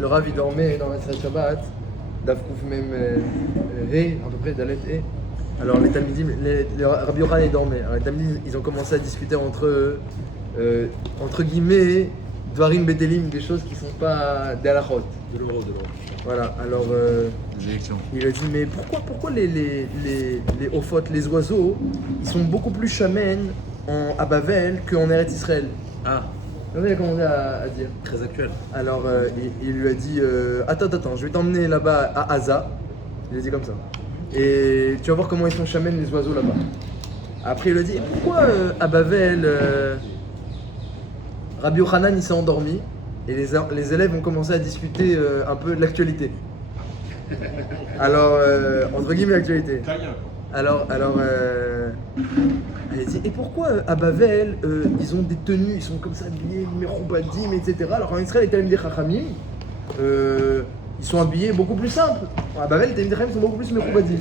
Le Rav il dormait dans la Seret Shabbat, Davkouf même He, à peu près Dalet He. Alors les Talmidim, les Rabbi Yochanan ils dormaient. Alors les Talmidim ils ont commencé à discuter entre eux, entre guillemets, Dvarim Betelim, des choses qui sont pas des halachot. De l'euro. Voilà, alors il a dit mais pourquoi les Ophot, les oiseaux, ils sont beaucoup plus chamènes à Bavel qu'en Eretz Israël. Ah, Il a commencé à dire. très actuel. Alors il lui a dit attends, je vais t'emmener là-bas à Haza. Il a dit comme ça. Et tu vas voir comment ils sont chamènes les oiseaux là-bas. Après il lui a dit pourquoi à Bavel Rabbi Yochanan il s'est endormi et les élèves ont commencé à discuter un peu de l'actualité. Alors entre guillemets l'actualité. Alors elle dit, et pourquoi à Bavel ils ont des tenues, ils sont comme ça habillés, meroubadim, etc. Alors en Israël, les Talmidei des Chachamim, ils sont habillés beaucoup plus simples. À Bavel, les Talmidei des Chachamim sont beaucoup plus meroubadim.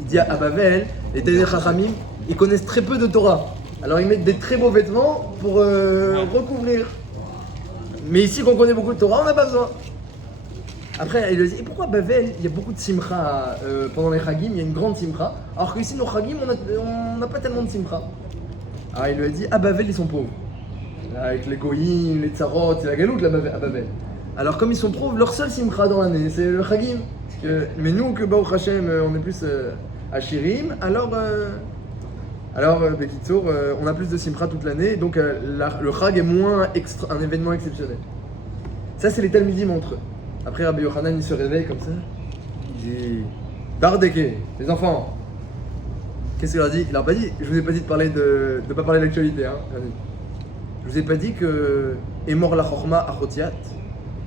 Il dit à Bavel, les Talmidei des Chachamim, ils connaissent très peu de Torah. Alors ils mettent des très beaux vêtements pour recouvrir. Mais ici, qu'on connaît beaucoup de Torah, on n'a pas besoin. Après, il lui dit, et pourquoi à Bavel, il y a beaucoup de simcha pendant les Chagim, il y a une grande simcha, alors qu'ici, nos Chagim, on n'a pas tellement de simcha. Alors il lui a dit, à Bavel, ils sont pauvres. Avec les goyim, les tsarot, c'est la galoute là à Bavel. Alors comme ils sont pauvres, leur seul simcha dans l'année, c'est le Chagim. Mais nous, que Baruch Hashem, on est plus Ashirim, alors Bekitsour, on a plus de simcha toute l'année, donc le Chag est moins un événement exceptionnel. Ça, c'est les Talmidim entre eux. Après, Rabbi Yochanan, il se réveille comme ça. Il dit Dardeke, les enfants. Qu'est-ce qu'il leur a dit? Il leur a pas dit, je vous ai pas dit de pas parler de l'actualité. Hein. Je vous ai pas dit que Emor la Chorma Achotiat.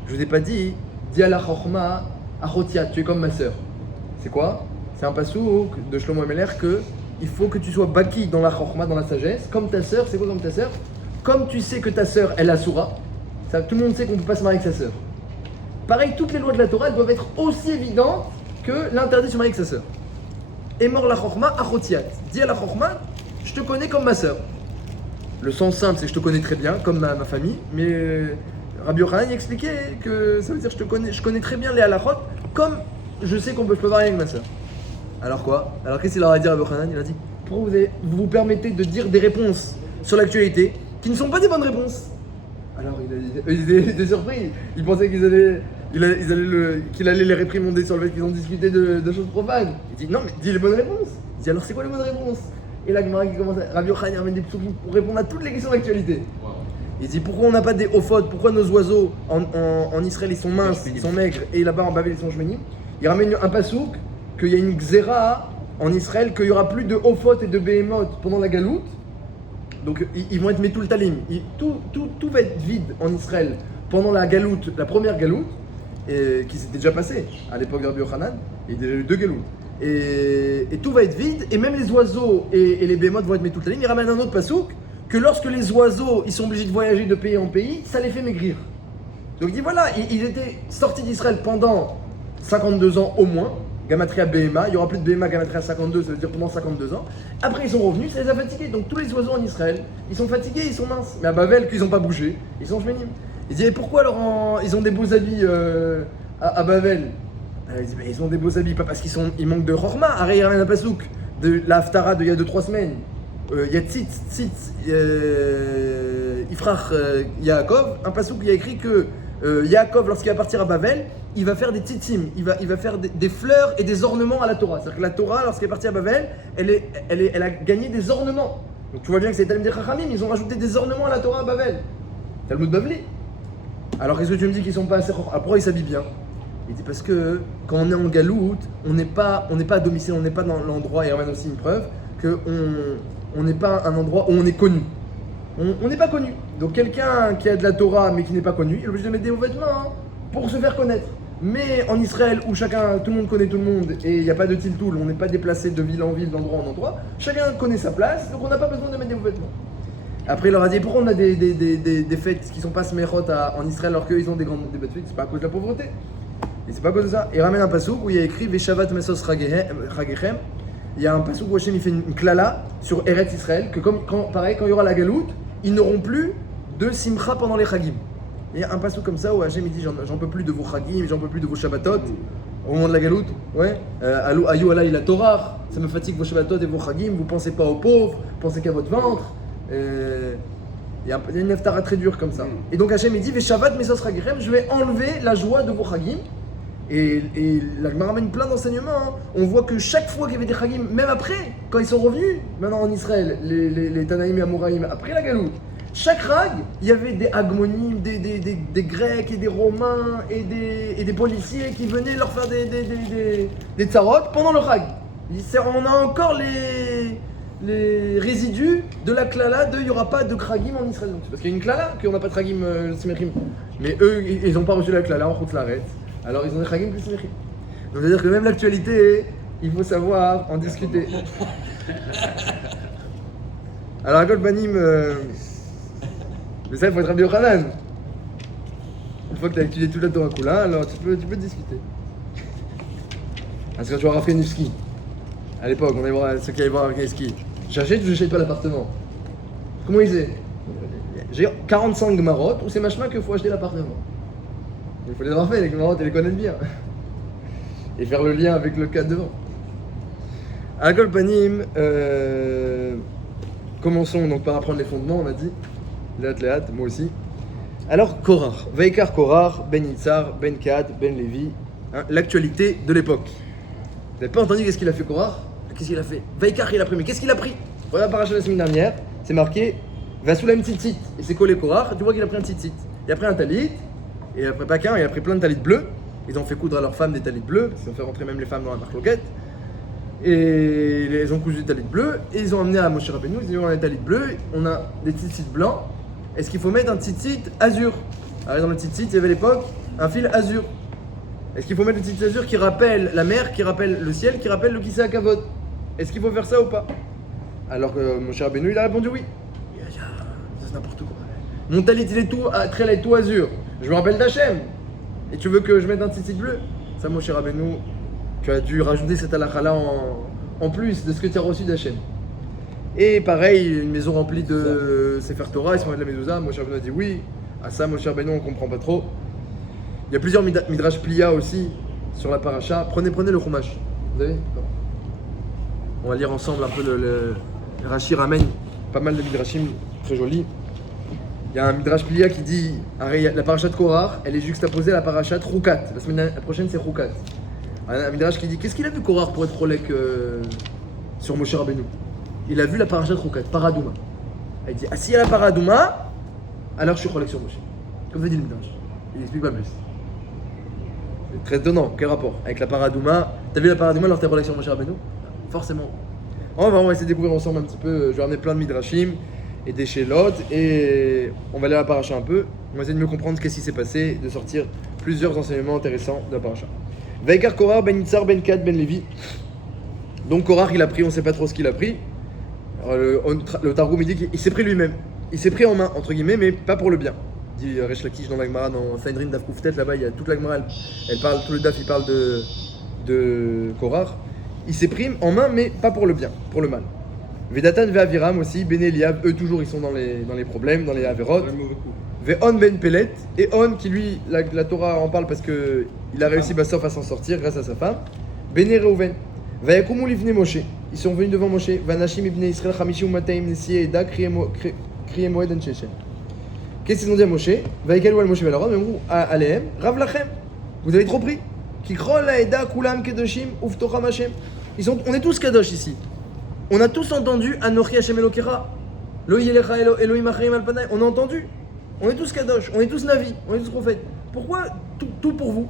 Je vous ai pas dit Dia la Chorma Achotiat, tu es comme ma sœur. C'est quoi? C'est un passouk de Shlomo Meler que il faut que tu sois baki dans la Chorma, dans la sagesse, comme ta sœur. C'est quoi comme ta sœur? Comme tu sais que ta sœur, elle a Soura, tout le monde sait qu'on ne peut pas se marier avec sa sœur. Pareil, toutes les lois de la Torah doivent être aussi évidentes que l'interdit de se marier avec sa sœur. Et mort la chorma achotiat. Dis à la chorma, je te connais comme ma sœur. Le sens simple, c'est que je te connais très bien, comme ma famille. Mais Rabbi Yochanan expliquait que ça veut dire je connais très bien les halachot, comme je sais qu'on peut se marier avec ma sœur. Alors quoi? Alors qu'est-ce qu'il leur a dit Rabbi Yochanan? Il a dit, pourquoi vous permettez de dire des réponses sur l'actualité qui ne sont pas des bonnes réponses? Alors ils étaient surpris, ils pensaient qu'il allait les réprimander sur le fait qu'ils ont discuté de choses profanes. Il dit non mais dis les bonnes réponses. Il dit alors c'est quoi les bonnes réponses? Et là Gemara qui commence à Rabbi Yochanan ramène des psukim pour répondre à toutes les questions d'actualité. Il dit pourquoi on n'a pas des ophod, pourquoi nos oiseaux en Israël ils sont minces, ils sont maigres et là-bas en Babel ils sont shmenim. Il ramène un pasouk qu'il y a une xéra en Israël qu'il y aura plus de ophod et de behémoth pendant la galoute. Donc ils vont être métul talim. Tout va être vide en Israël pendant la galoute, la première galoute, qui s'était déjà passée à l'époque de Rabbi Yochanan. Il y a déjà eu 2 galoutes. Et tout va être vide, et même les oiseaux et les bémotes vont être métul talim. Il ramène un autre pasouk que lorsque les oiseaux ils sont obligés de voyager de pays en pays, ça les fait maigrir. Donc il dit voilà, ils étaient sortis d'Israël pendant 52 ans au moins. Gamatria Behema, il n'y aura plus de Behema Gamatria 52, ça veut dire pendant 52 ans. Après ils sont revenus, ça les a fatigués. Donc tous les oiseaux en Israël, ils sont fatigués, ils sont minces. Mais à Bavel, qu'ils n'ont pas bougé, ils sont shmenim. Il dit, et pourquoi alors ils ont des beaux habits à Bavel? Il dit, mais ils ont des beaux habits, pas parce qu'ils manquent de Chorma. Arrête, il ramène un pasouk de la Haftara d'il y a 2-3 semaines. Il y a Tzitz, Ifrach, Yaakov, un pasouk qui a écrit que Yaakov, lorsqu'il va partir à Bavel, il va faire des tzitzim, il va faire des fleurs et des ornements à la Torah. C'est-à-dire que la Torah, lorsqu'elle est partie à Bavel, elle a gagné des ornements. Donc tu vois bien que c'est les Talmidei Chachamim, ils ont rajouté des ornements à la Torah à Bavel. Talmud Bavli. Alors qu'est-ce que tu me dis qu'ils sont pas assez forts? Pourquoi ils s'habillent bien? Il dit parce que quand on est en galoute, on n'est pas à domicile, on n'est pas dans l'endroit, et il ramène aussi une preuve, qu'on n'est pas un endroit où on est connu. On n'est pas connu. Donc quelqu'un qui a de la Torah mais qui n'est pas connu, il est obligé de mettre des hauts vêtements pour se faire connaître. Mais en Israël où tout le monde connaît tout le monde et il n'y a pas de tiltoul, on n'est pas déplacé de ville en ville, d'endroit en endroit, chacun connaît sa place, donc on n'a pas besoin de mettre des hauts vêtements. Après il leur a dit pourquoi on a des fêtes qui ne sont pas smerot en Israël alors qu'eux ils ont des bêtes fêtes, c'est pas à cause de la pauvreté. Et c'est pas à cause de ça. Il ramène un passouk où il y a écrit Veshavat Mesos Chagechem. il y a un passage où Hachem il fait une klala sur Eretz Israël, que quand il y aura la galoute, ils n'auront plus de simcha pendant les chagim. Il y a un passage comme ça où Hachem il dit j'en peux plus de vos chagim, j'en peux plus de vos shabbatot. Au moment de la galoute, ouais. Ayou Allah il a Torah, ça me fatigue vos shabbatot et vos chagim, vous pensez pas aux pauvres, pensez qu'à votre ventre. Il y a une haftara très dure comme ça. Et donc Hachem il dit Veshavat mesos chagirem, je vais enlever la joie de vos chagim. Et la Gemara ramène plein d'enseignements. Hein. On voit que chaque fois qu'il y avait des chagim, même après, quand ils sont revenus, maintenant en Israël, les Tanaïm et Amoraïm, après la galoute, chaque rag, il y avait des agmonimes, des Grecs et des Romains et des policiers qui venaient leur faire des tsarot pendant le rag. On a encore les résidus de la klala de il n'y aura pas de kragim en Israël. Parce qu'il y a une klala qu'on n'a pas de kragim simechim. Mais eux, ils n'ont pas reçu la klala en route l'arrête. Alors ils ont des chagim plus simechim. Donc c'est-à-dire que même l'actualité, il faut savoir en discuter. Alors à Golbanim, mais ça il faut être Rabbi Yochanan. Une fois que tu as étudié toute la Torah Kula, alors tu peux discuter. Parce que tu vois Rav Kanivski. À l'époque, on allait voir ceux qui allaient voir Rav Kanivski. J'achète ou j'achète pas l'appartement? Comment il disait? J'ai 45 marottes ou c'est machma qu'il faut acheter l'appartement. Il faut les avoir fait, les marottes et les connaître bien. Et faire le lien avec le cas devant. À Golpanim, commençons donc par apprendre les fondements, on a dit. Léat, moi aussi. Alors, Korah. Vaikar Korah, Ben Yitzhar, Ben Kad, Ben Levi. Hein, l'actualité de l'époque. Vous n'avez pas entendu qu'est-ce qu'il a fait Korah? Qu'est-ce qu'il a fait? Vaikar, il a pris. Mais qu'est-ce qu'il a pris? Voilà la paracha la semaine dernière. C'est marqué Vasoulam Tzitzit. Et c'est collé Korah. Tu vois qu'il a pris un Tzitzit. Il a pris un talit. Et après pas qu'un, il a pris plein de talits bleus. Ils ont fait coudre à leurs femmes des talits bleus. Ils ont fait rentrer même les femmes dans la marloquette. Et ils ont cousu des talits bleus. Et ils ont amené à Moshe Rabbeinu. Ils ont dit on a des talits bleus, on a des tzitzit blancs. Est-ce qu'il faut mettre un tzitzit azur? Alors dans le tzitzit, il y avait à l'époque un fil azur. Est-ce qu'il faut mettre le tzitzit azur qui rappelle la mer, qui rappelle le ciel, qui rappelle le Kisei HaKavod? Est-ce qu'il faut faire ça ou pas? Alors que Moshe Rabbeinu, il a répondu oui. C'est n'importe quoi. Mon talit, il est tout, très tout azur. Je me rappelle d'Hachem. Et tu veux que je mette un tzitzit bleu? Ça, Moshe Rabbeinu, tu as dû rajouter cette halakha-là en plus de ce que tu as reçu d'Hachem. Et pareil, une maison remplie de Sefer Torah, ils sont de la Mezouza. Moshe Rabbeinu a dit oui. À ça, Moshe Rabbeinu, on comprend pas trop. Il y a plusieurs midrash plia aussi sur la paracha. Prenez le chumash. Vous avez? On va lire ensemble un peu le Rashi ramène pas mal de midrashim très jolis. Il y a un midrash plia qui dit la paracha de Korah, elle est juxtaposée à la paracha de Rukat. La semaine prochaine, c'est Rukat. Un midrash qui dit qu'est-ce qu'il a vu Korah pour être rolek sur Moshe Rabbeinu? Il a vu la paracha de Rukat, Paradouma. Il dit s'il y a la Paradouma, alors je suis rolek sur Moshe. Comme ça dit le midrash. Il explique pas plus. C'est très étonnant. Quel rapport avec la Paradouma? T'as vu la Paradouma alors t'es rolek sur Moshe Rabbeinu? Forcément. On va essayer de découvrir ensemble un petit peu. Je vais ramener plein de midrashim et des shélotes et on va aller à la paracha un peu. On va essayer de mieux comprendre ce qui s'est passé, de sortir plusieurs enseignements intéressants de la paracha. Vaikar Korah, Ben Yitzhar, Ben Kad, Ben Levi. Donc Korah il a pris, on ne sait pas trop ce qu'il a pris. Alors, le Targum il dit qu'il s'est pris lui-même. Il s'est pris en main, entre guillemets, mais pas pour le bien. Dit Resh Lakish dans la Gemara, dans Sanhedrin Daf Kouftet, là-bas il y a toute la Gemara, elle parle, tout le Daf il parle de Korah. Il s'est pris en main, mais pas pour le bien, pour le mal. Vedatan Ve'aviram aussi, Ben Eliav, eux toujours ils sont dans les problèmes, dans les Averot. Ve'on Ben Pelet, et On qui lui, la Torah en parle parce qu'il a réussi Bassof à s'en sortir grâce à sa femme. Ben Reuven, Ve'yakumu Livne Moshe, ils sont venus devant Moshe, Vanashim Ibn Israël Chamishim Mataim Nesiye Eda Kriye Moed En Shechem. Qu'est-ce qu'ils ont dit à Moshe? Ve'yikalu al Moshe Ve'alaron, Memru Alehem, Rav Lachem, vous avez trop pris. Kikrol la Eda Kulam Kedoshim Uftocham Hashem. On est tous Kadosh ici. On a tous entendu Anochi Hashem Elokera. Lo Yelecha Elohim Achayim Alpanay. On a entendu. On est tous Kadosh. On est tous Navi. On est tous prophètes. Pourquoi tout pour vous?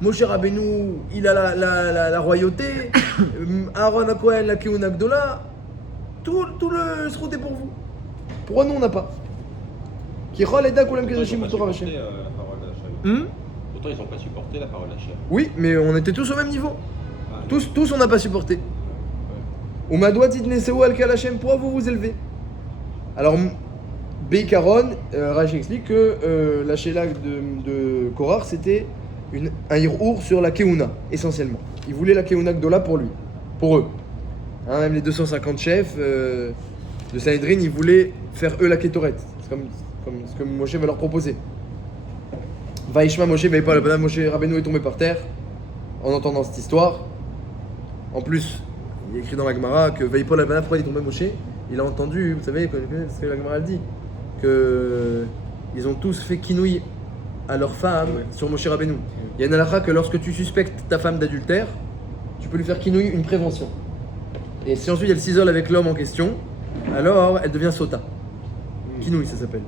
Moshe Rabbeinu, il a la royauté. Aaron HaKohen, la Keuna Gdola. Tout le srout est pour vous. Pourquoi nous on n'a pas? Kikrol la Eda Kulam Kedoshim Uftocham Hashem. Pourtant, ils n'ont pas supporté la parole d'Hachem. Oui, mais on était tous au même niveau. Tous on n'a pas supporté. Pourquoi vous vous élevez? Alors, Beikaron, Rashi explique que la Sheila de Korah, c'était un Hir'ur sur la Keuna, essentiellement. Il voulait la Keuna Gdola pour lui, pour eux. Hein, même les 250 chefs de Sanhedrin, ils voulaient faire eux la Kétoret. C'est comme ce que Moshe va leur proposer. Vaishma Moshe, Moshe Rabbeinu est tombé par terre en entendant cette histoire. En plus, il est écrit dans la Gemara que Vaipol Albana, pourquoi il est tombé Moshe? Il a entendu, vous savez ce que la Gemara dit, qu'ils ont tous fait kinouï à leur femme sur Moshe Rabbeinu. Il y a une halakha que lorsque tu suspectes ta femme d'adultère, tu peux lui faire kinouï une prévention. Et si ensuite elle s'isole avec l'homme en question, alors elle devient sota. Kinouï ça s'appelle.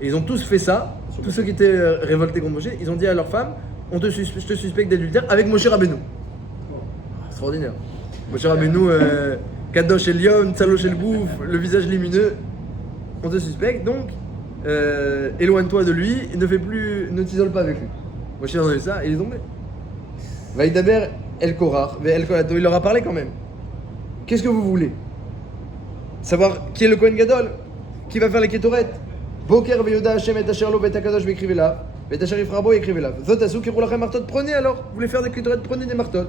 Et ils ont tous fait ça, tous ceux qui étaient révoltés contre Moshe, ils ont dit à leur femme, je te suspecte d'adultère avec Moshe Rabbeinu. Extraordinaire. Moshe Rabbeinu, Kadosh Elion, Tzalosh Elbouf, le visage lumineux, on te suspecte, donc éloigne-toi de lui, ne t'isole pas avec lui. Moshe a entendu ça et il est tombé. Vaïdaber El Korar, El Kolato, il leur a parlé quand même. Qu'est-ce que vous voulez? Savoir qui est le Kohen Gadol? Qui va faire les Kétoret? Boker Veyoda Hashem et Asherlo Bet Akadosh écrivez là. Bet Asher Ifrabo écrivez là. Zot Asou Kirulachem Martot, prenez alors. Vous voulez faire des Kétoret, prenez des martot.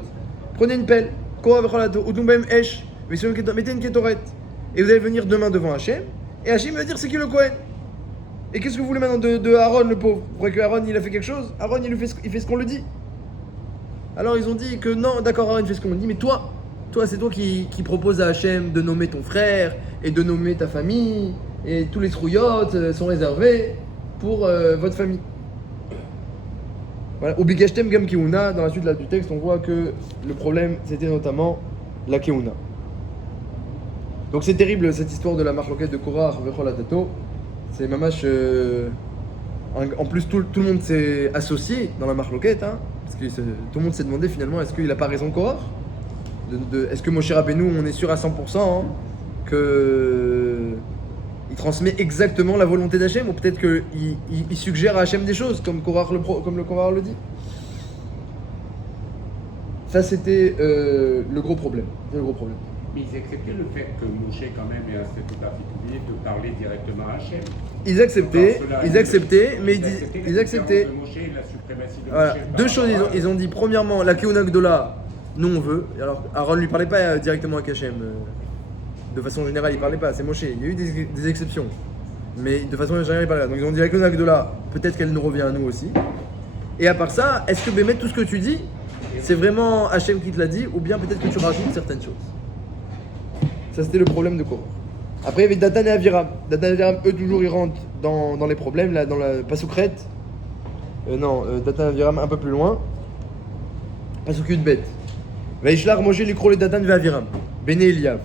Prenez une pelle. Kora Vecholato, Udlumbem Esh. Mettez une Kétoret. Et vous allez venir demain devant Hashem. Et Hashem va dire c'est qui le Kohen? Et qu'est-ce que vous voulez maintenant de Aaron le pauvre? Vous croyez que Aaron il a fait quelque chose? Aaron il fait ce qu'on lui dit. Alors ils ont dit que non, d'accord, Aaron fait ce qu'on lui dit, mais toi c'est toi qui propose à Hashem de nommer ton frère et de nommer ta famille, et tous les trouillottes sont réservés pour votre famille. Voilà, au Bigashtem Gam Keuna, dans la suite du texte, on voit que le problème c'était notamment la Keuna. Donc c'est terrible cette histoire de la marloquette de Korah Vechol Atato. C'est mamash. En plus, tout le monde s'est associé dans la marloquette, hein, parce que tout le monde s'est demandé finalement est-ce qu'il n'a pas raison Korah? Est-ce que Moshe Rabbeinu, on est sûr à 100% hein, qu'il transmet exactement la volonté d'Hachem, ou peut-être qu'il suggère à Hachem des choses, comme le Korah le dit. Ça, c'était le gros problème. Mais ils acceptaient le fait que Moshe, quand même, ait un statut particulier de parler directement à Hachem. Ils acceptaient, mais ils acceptaient. Voilà. Deux choses, ils ont dit, premièrement, la Keuna Gdola, nous on veut. Alors, Aaron ne lui parlait pas directement avec Hachem. De façon générale, il parlait pas, c'est Moshe. Il y a eu des exceptions. Mais de façon générale, il parlait pas. Donc ils ont dit, la Keuna Gdola, peut-être qu'elle nous revient à nous aussi. Et à part ça, est-ce que Bémet, tout ce que tu dis, c'est vraiment Hachem qui te l'a dit, ou bien peut-être que tu rajoutes certaines choses? Ça, c'était le problème de Korah. Après, il y avait Datan et Aviram. Datan et Aviram, eux, toujours, ils rentrent dans les problèmes, là, dans la Pasukret. Datan et Aviram, un peu plus loin. Pasukut Bet. Vaishlar Moshe Likro le Datan et Aviram. Béné Eliav.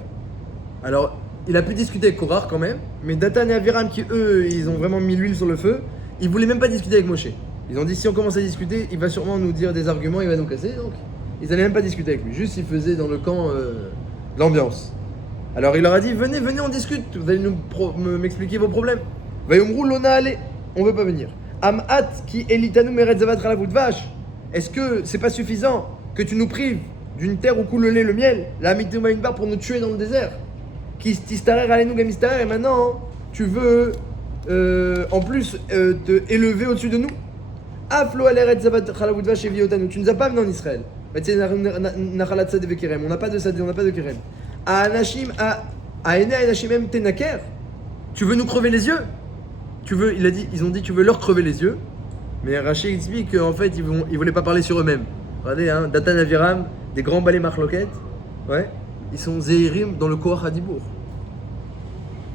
Alors, il a pu discuter avec Korah quand même, mais Datan et Aviram, qui eux, ils ont vraiment mis l'huile sur le feu, ils voulaient même pas discuter avec Moshe. Ils ont dit, si on commence à discuter, il va sûrement nous dire des arguments, il va nous casser. Donc, ils allaient même pas discuter avec lui. Juste, ils faisaient dans le camp l'ambiance. Alors il leur a dit, venez, on discute, vous allez m'expliquer vos problèmes. Vayomrou lona ale, on veut pas venir. Am'at ki elitanu meret zavat chalavut vache. Est-ce que c'est pas suffisant que tu nous prives d'une terre où coule le lait, le miel, la mituma une barre pour nous tuer dans le désert? Qui tistarer alenu gamistarer, et maintenant tu veux en plus te élever au-dessus de nous? Aflo aleret zavat chalavut vache et viotanu. Tu nous as pas amené en Israël. On n'a pas de sadé, on n'a pas de kerem. Tu veux nous crever les yeux? Ils ont dit tu veux leur crever les yeux. Mais Rachid explique qu'en fait ils voulaient pas parler sur eux-mêmes. Regardez, hein, Datan Aviram, des grands balais marloquettes, ouais, ils sont Zéhirim dans le Koach Hadibour.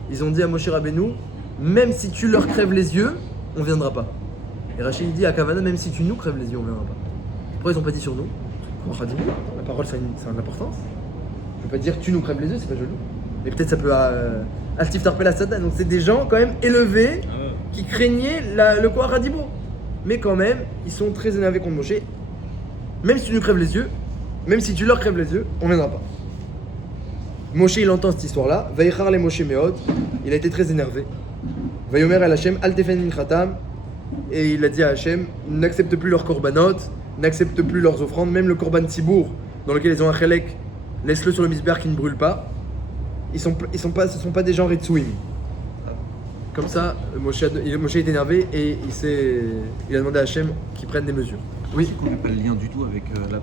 Ils ont dit à Moshe Rabbeinu, même si tu leur crèves les yeux, on viendra pas. Et Rachid dit à Kavana, même si tu nous crèves les yeux, on viendra pas. Pourquoi ils ont pas dit sur nous? Koach Hadibour, la parole ça a une importance. Je peux pas dire tu nous crèves les yeux, c'est pas joli. Mais peut-être ça peut Altif Tarpel Asada. Donc c'est des gens quand même élevés qui craignaient le Koach Hadibour. Mais quand même, ils sont très énervés contre Moshe. Même si tu nous crèves les yeux, même si tu leur crèves les yeux, on viendra pas. Moshe il entend cette histoire-là. Vayichar le Moshe Meod. Il a été très énervé. Vayomer el Hashem al tefen min khatam. Et il a dit à Hashem, n'accepte plus leurs korbanot, n'accepte plus leurs offrandes, même le korban Tzibour, dans lequel ils ont un chelek. Laisse-le sur le misber qui ne brûle pas. Ce sont pas des gens Ritsouim. Comme ça, Moshe est énervé et il a demandé à Hachem qu'il prenne des mesures. Oui. C'est qu'on n'a pas le lien du tout avec.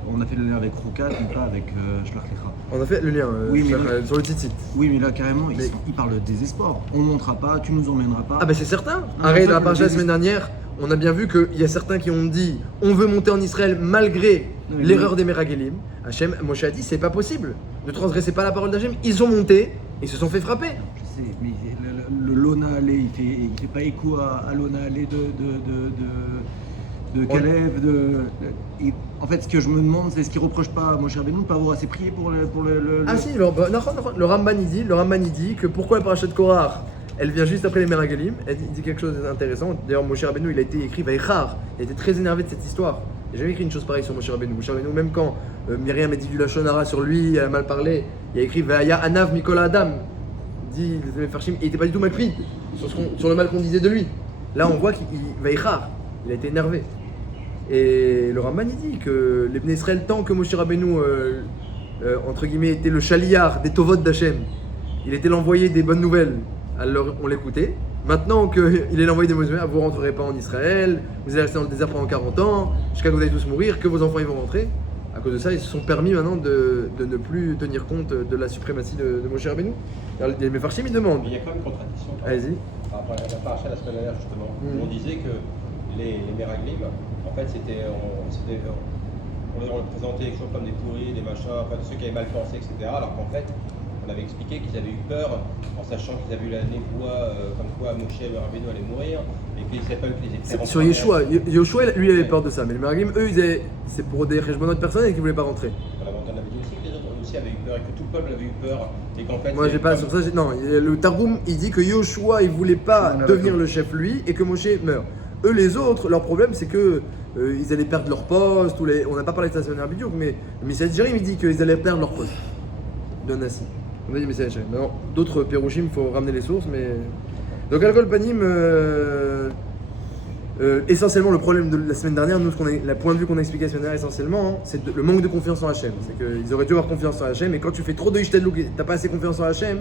On a fait le lien avec Roukat, mais pas avec Shlach Lecha. On a fait le lien Oui, sur le titre. Oui, mais là carrément, il parle de désespoir. On ne montera pas, tu nous emmèneras pas. Ah bah c'est certain. Arrête, dans la paracha la semaine dernière, on a bien vu qu'il y a certains qui ont dit on veut monter en Israël malgré l'erreur des Meragelim. Hachem, Moshe a dit c'est pas possible. Ne transgressez pas la parole d'Hachem. Ils ont monté et se sont fait frapper. Je sais, mais le Lona Allé, il fait pas écho à Lona Allé de Caleb. En fait, ce que je me demande, c'est ce qu'il reproche pas à Moshe Rabbeinu de ne pas avoir assez prié pour le. Ah si, le Ramban il dit que pourquoi la paracha de Korah elle vient juste après les Meragelim. Il dit quelque chose d'intéressant. D'ailleurs, Moshe Rabbeinu, il a été écrit Vaïchar. Il était très énervé de cette histoire. Il n'a jamais écrit une chose pareille sur Moshe Rabbeinu. Moshe Rabbeinu, même quand Myriam a dit du Lachon Hara sur lui, elle a mal parlé, il a écrit Vaya Anav Mikola Adam. Il dit, les Mefarshim, il n'était pas du tout mal pris sur le mal qu'on disait de lui. Là, on voit qu'il Vaïchar. Il a été énervé. Et le Ramban, il dit que les Bnei Israël, tant que Moshe Rabbeinu, entre guillemets, était le chaliard des Tovot d'Hachem, il était l'envoyé des bonnes nouvelles. Alors on l'écoutait. Maintenant qu'il est l'envoyé des mauvaises nouvelles, vous ne rentrerez pas en Israël, vous allez rester dans le désert pendant 40 ans, jusqu'à ce que vous allez tous mourir, que vos enfants ils vont rentrer. À cause de ça, ils se sont permis maintenant de ne plus tenir compte de la suprématie de Moshe Rabbeinu. Alors les Mefarshim ils demandent. Mais il y a quand même une contradiction. Allez-y. Par rapport à la paracha la semaine dernière justement, où on disait que les Meraglim, en fait on les présentait toujours comme des pourris, des machins, enfin de ceux qui avaient mal pensé, etc. Alors qu'en fait, on avait expliqué qu'ils avaient eu peur en sachant qu'ils avaient eu la névoie comme quoi Moshe Rabbeinu allait mourir et qu'ils ne savaient pas que les éclairs. Sur Yeshua, Yoshua lui il avait peur de ça, mais les Meraglim eux c'est pour des cheshbonot personnels qu'ils ne voulaient pas rentrer. Voilà, on avait dit aussi que les autres aussi avaient eu peur et que tout le peuple avait eu peur et qu'en fait. Moi j'ai pas sur ça, non, le Targum il dit que Yoshua il voulait pas devenir le chef lui et que Moshe meurt. Eux les autres, leur problème c'est que ils allaient perdre leur poste, on n'a pas parlé de ça sur le Bidiouk, mais le Messiah Jérim il dit qu'ils allaient perdre leur poste de Nassi. On a dit Messiah Jérim. Non, d'autres Pérouchim, il faut ramener les sources, mais. Donc Alcool Panim, essentiellement le problème de la semaine dernière, nous, la point de vue qu'on a expliqué la semaine dernière essentiellement, c'est le manque de confiance en Hachem. C'est qu'ils auraient dû avoir confiance en Hachem, et quand tu fais trop de Ishtadlouk et t'as pas assez confiance en Hachem,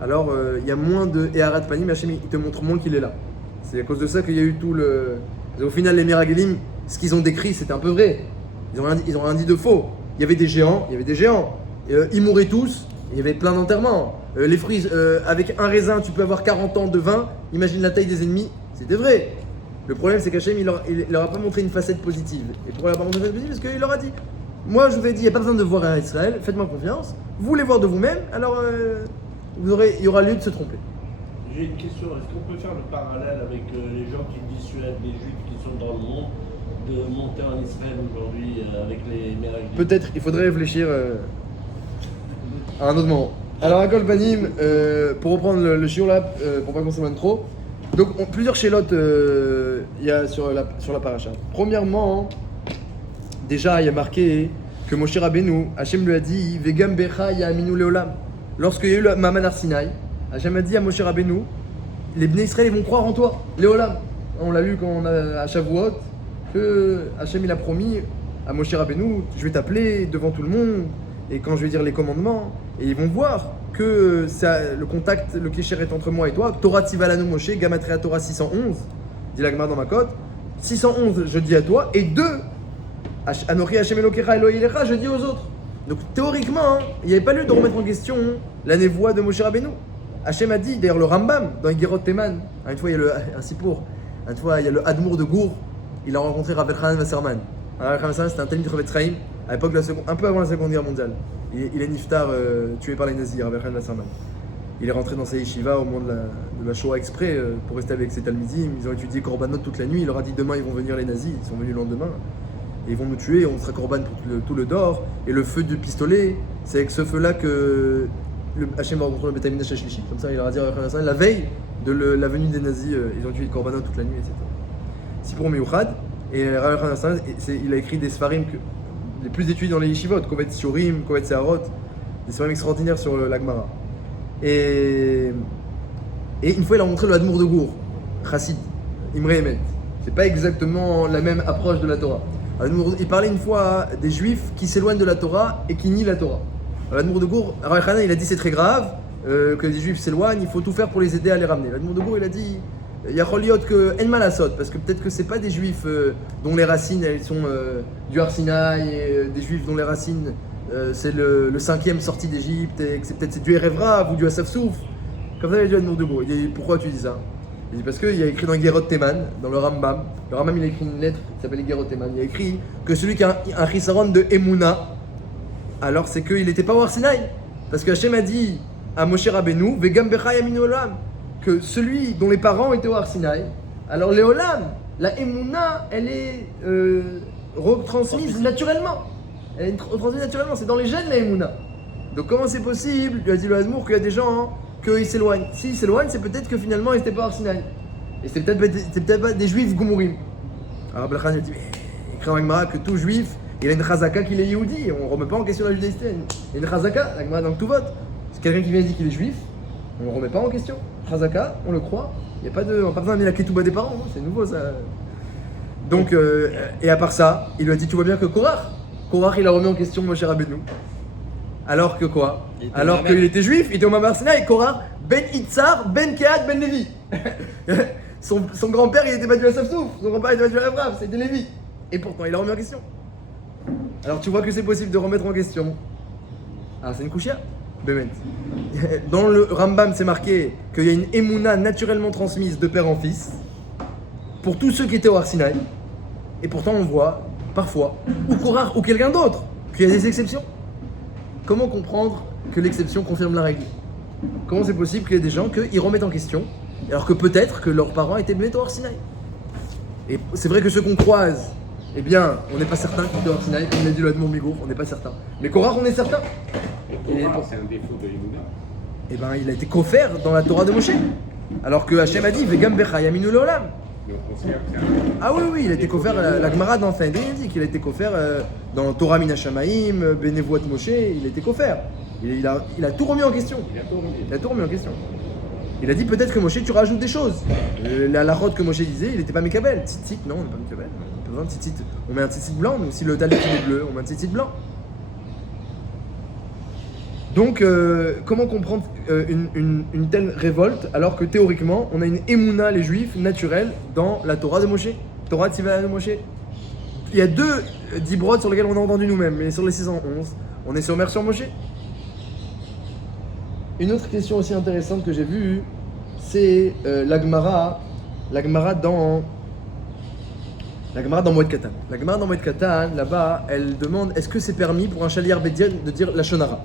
alors il y a moins de Eharat Panim, Hachem il te montre moins qu'il est là. C'est à cause de ça qu'il y a eu tout le. Au final, les Meragelim, ce qu'ils ont décrit, c'était un peu vrai. Ils ont rien dit de faux. Il y avait des géants. Ils mouraient tous. Il y avait plein d'enterrements. Les fruits, avec un raisin, tu peux avoir 40 ans de vin. Imagine la taille des ennemis. C'était vrai. Le problème, c'est qu'Hachem, il leur a pas montré une facette positive. Et pourquoi il leur a pas montré une facette positive? Parce qu'il leur a dit moi, je vous ai dit, il n'y a pas besoin de voir à Israël. Faites-moi confiance. Vous voulez voir de vous-même. Alors, il y aura lieu de se tromper. J'ai une question, est-ce qu'on peut faire le parallèle avec les gens qui dissuadent les juifs qui sont dans le monde de monter en Israël aujourd'hui avec les Meragelim? Peut-être, il faudrait réfléchir à un autre moment. Alors à Kolpanim, pour reprendre le shiur là, pour pas qu'on s'éloigne trop, donc plusieurs shélotes il y a sur la paracha. Premièrement, déjà il y a marqué que Moshe Rabbeinu, Hachem lui a dit Vegam becha ya'aminu leolam. Lorsqu'il y a eu le Maman Arsinai, Hachem a dit à Moshe Rabbeinu, les Bnei Israël ils vont croire en toi, Léolam. On l'a lu quand on a à Shavuot, que Hachem il a promis à Moshe Rabbeinu, je vais t'appeler devant tout le monde, et quand je vais dire les commandements, et ils vont voir que le contact, le kécher est entre moi et toi, Torah Tzivalanu Moshe, Gamatria Torah 611, dit la Gemara dans ma cote, 611 je dis à toi, et 2, Anochi Hachem Elokecha Eloi Elecha, je dis aux autres. Donc théoriquement, il n'y avait pas lieu de remettre en question la névoie de Moshe Rabbeinu. Hachem a dit, d'ailleurs le Rambam, dans Iggerot Teman, une fois il y a un sipour, une fois il y a le Admour de Gour, il a rencontré Rav Elchanan Wasserman. Rav Elchanan Wasserman c'était un Talmid Chofetz Chaim, à l'époque un peu avant la Seconde Guerre mondiale. Il est niftar, tué par les nazis, Rav Elchanan Wasserman. Il est rentré dans sa yeshiva au moment de la Shoah exprès pour rester avec ses talmidim. Ils ont étudié Korbanot toute la nuit, il leur a dit demain ils vont venir les nazis, ils sont venus le lendemain. Et ils vont nous tuer, on sera Korban pour tout le dor. Et le feu du pistolet, c'est avec ce feu-là que Hachem va rencontrer le Beth Amikdash Shlishi. Comme ça, il leur a dit la veille de la venue des nazis, ils ont tué le Korbanot toute la nuit, etc. Si pour Meyouchad, et il a écrit des Sfarim les plus étudiés dans les yeshivot, Kovet Shurim, Kovet Seharot, des Sfarim extraordinaires sur l'Agmara. Et une fois, il a rencontré le Admour de Gour, Chassid, Imre Emet. C'est pas exactement la même approche de la Torah. Il parlait une fois des juifs qui s'éloignent de la Torah et qui nient la Torah. L'Admour de Gour, Rav Elchanan, il a dit c'est très grave, que les juifs s'éloignent, il faut tout faire pour les aider à les ramener. L'Admour de Gour, il a dit, il y a Choliot que En Malasot, parce que peut-être que c'est pas des juifs dont les racines elles sont du Har Sinaï, et des juifs dont les racines c'est le 5e sorti d'Égypte, et que c'est peut-être du Erev Rav ou du Asaf Souf. Comme ça, il a dit L'Admour de Gour. Il dit, pourquoi tu dis ça? Il dit parce qu'il y a écrit dans Gerot Teman, dans le Rambam, il a écrit une lettre qui s'appelle Gerot Teman, il a écrit que celui qui a un chisaron de Emouna, alors c'est qu'il n'était pas au Har Sinaï. Parce que Hachem a dit à Moshe Rabbeinu, Vegam Becha Yaminu Olam, que celui dont les parents étaient au Har Sinaï, alors les Olam, la Emouna, elle est retransmise naturellement. Elle est retransmise naturellement, c'est dans les gènes la Emouna. Donc comment c'est possible, lui a dit le Hadmour, qu'il y a des gens qu'ils s'éloignent. S'ils s'éloignent, c'est peut-être que finalement ils n'étaient pas au Har Sinaï. Et c'est peut-être pas des juifs Gomourim. Alors Blachan a dit, mais écrit en Agmara que tout juif, il a une chazaka qu'il est Yehudi, on ne remet pas en question la judaïsté. Il y a une chazaka, la Gemara dans tout vote. C'est quelqu'un qui vient dire qu'il est juif, on ne le remet pas en question. Chazaka, on le croit, il n'y a pas de. On n'a pas besoin de la ketouba des parents, hein, c'est nouveau ça. Donc, et à part ça, il lui a dit, tu vois bien que Korach il a remis en question Moshe Rabbeinu. Alors que quoi? Alors qu'il était juif, il était au Mamar Sinaï, Korach, Ben Itzar, Ben Kehat, Ben Lévi. son grand-père il était pas du Asaf Souf, son grand-père il était pas du Erev Rav, c'était Lévi. Et pourtant il a remis en question. Alors tu vois que c'est possible de remettre en question. Ah, c'est une couchia. Bément. Dans le Rambam, c'est marqué qu'il y a une émouna naturellement transmise de père en fils pour tous ceux qui étaient au Har Sinaï. Et pourtant, on voit parfois, ou Korach ou quelqu'un d'autre, qu'il y a des exceptions. Comment comprendre que l'exception confirme la règle? Comment c'est possible qu'il y ait des gens qui remettent en question, alors que peut-être que leurs parents étaient bêtes au Har Sinaï? Et c'est vrai que ceux qu'on croise, eh bien, on n'est pas certain qu'il est au Har Sinaï, comme l'a dit le Hadmour Migour, on n'est pas certain. Mais Korach, on est certain. Et Korach, c'est un défaut de Emouna. Eh bien, il a été kofer dans la Torah de Moshe. Alors que Hachem a dit, Vegam Becha Yaminu Leolam. Donc on considère que c'est un. Ah oui, il a été kofer, la Gemara dans Sanhedrin dit qu'il a été kofer dans Torah Minashamaim, Benevuat Moshe, il a été kofer. Il a tout remis en question. Il a tout remis en question. Il a dit peut-être que Moshe, tu rajoutes des choses. La lachote que Moshe disait, il n'était pas Mekabel. Tzitzit, non, on n'est pas Mekabel. On a besoin de tzitzit. On met un tzitzit blanc, mais si le talit est bleu, on met un tzitzit blanc. Donc, comment comprendre une telle révolte alors que théoriquement, on a une émouna, les juifs, naturelle dans la Torah de Moshe, Torah Tzivah de Moshe. Il y a deux dibrod sur lesquels on a entendu nous-mêmes, mais sur les 611, on est sur Mer sur Moshe. Une autre question aussi intéressante que j'ai vue, c'est la Gemara dans Moed Katan. La Gemara dans Moed Katan, là-bas, elle demande est-ce que c'est permis pour un chaliar bédian de dire la shonara?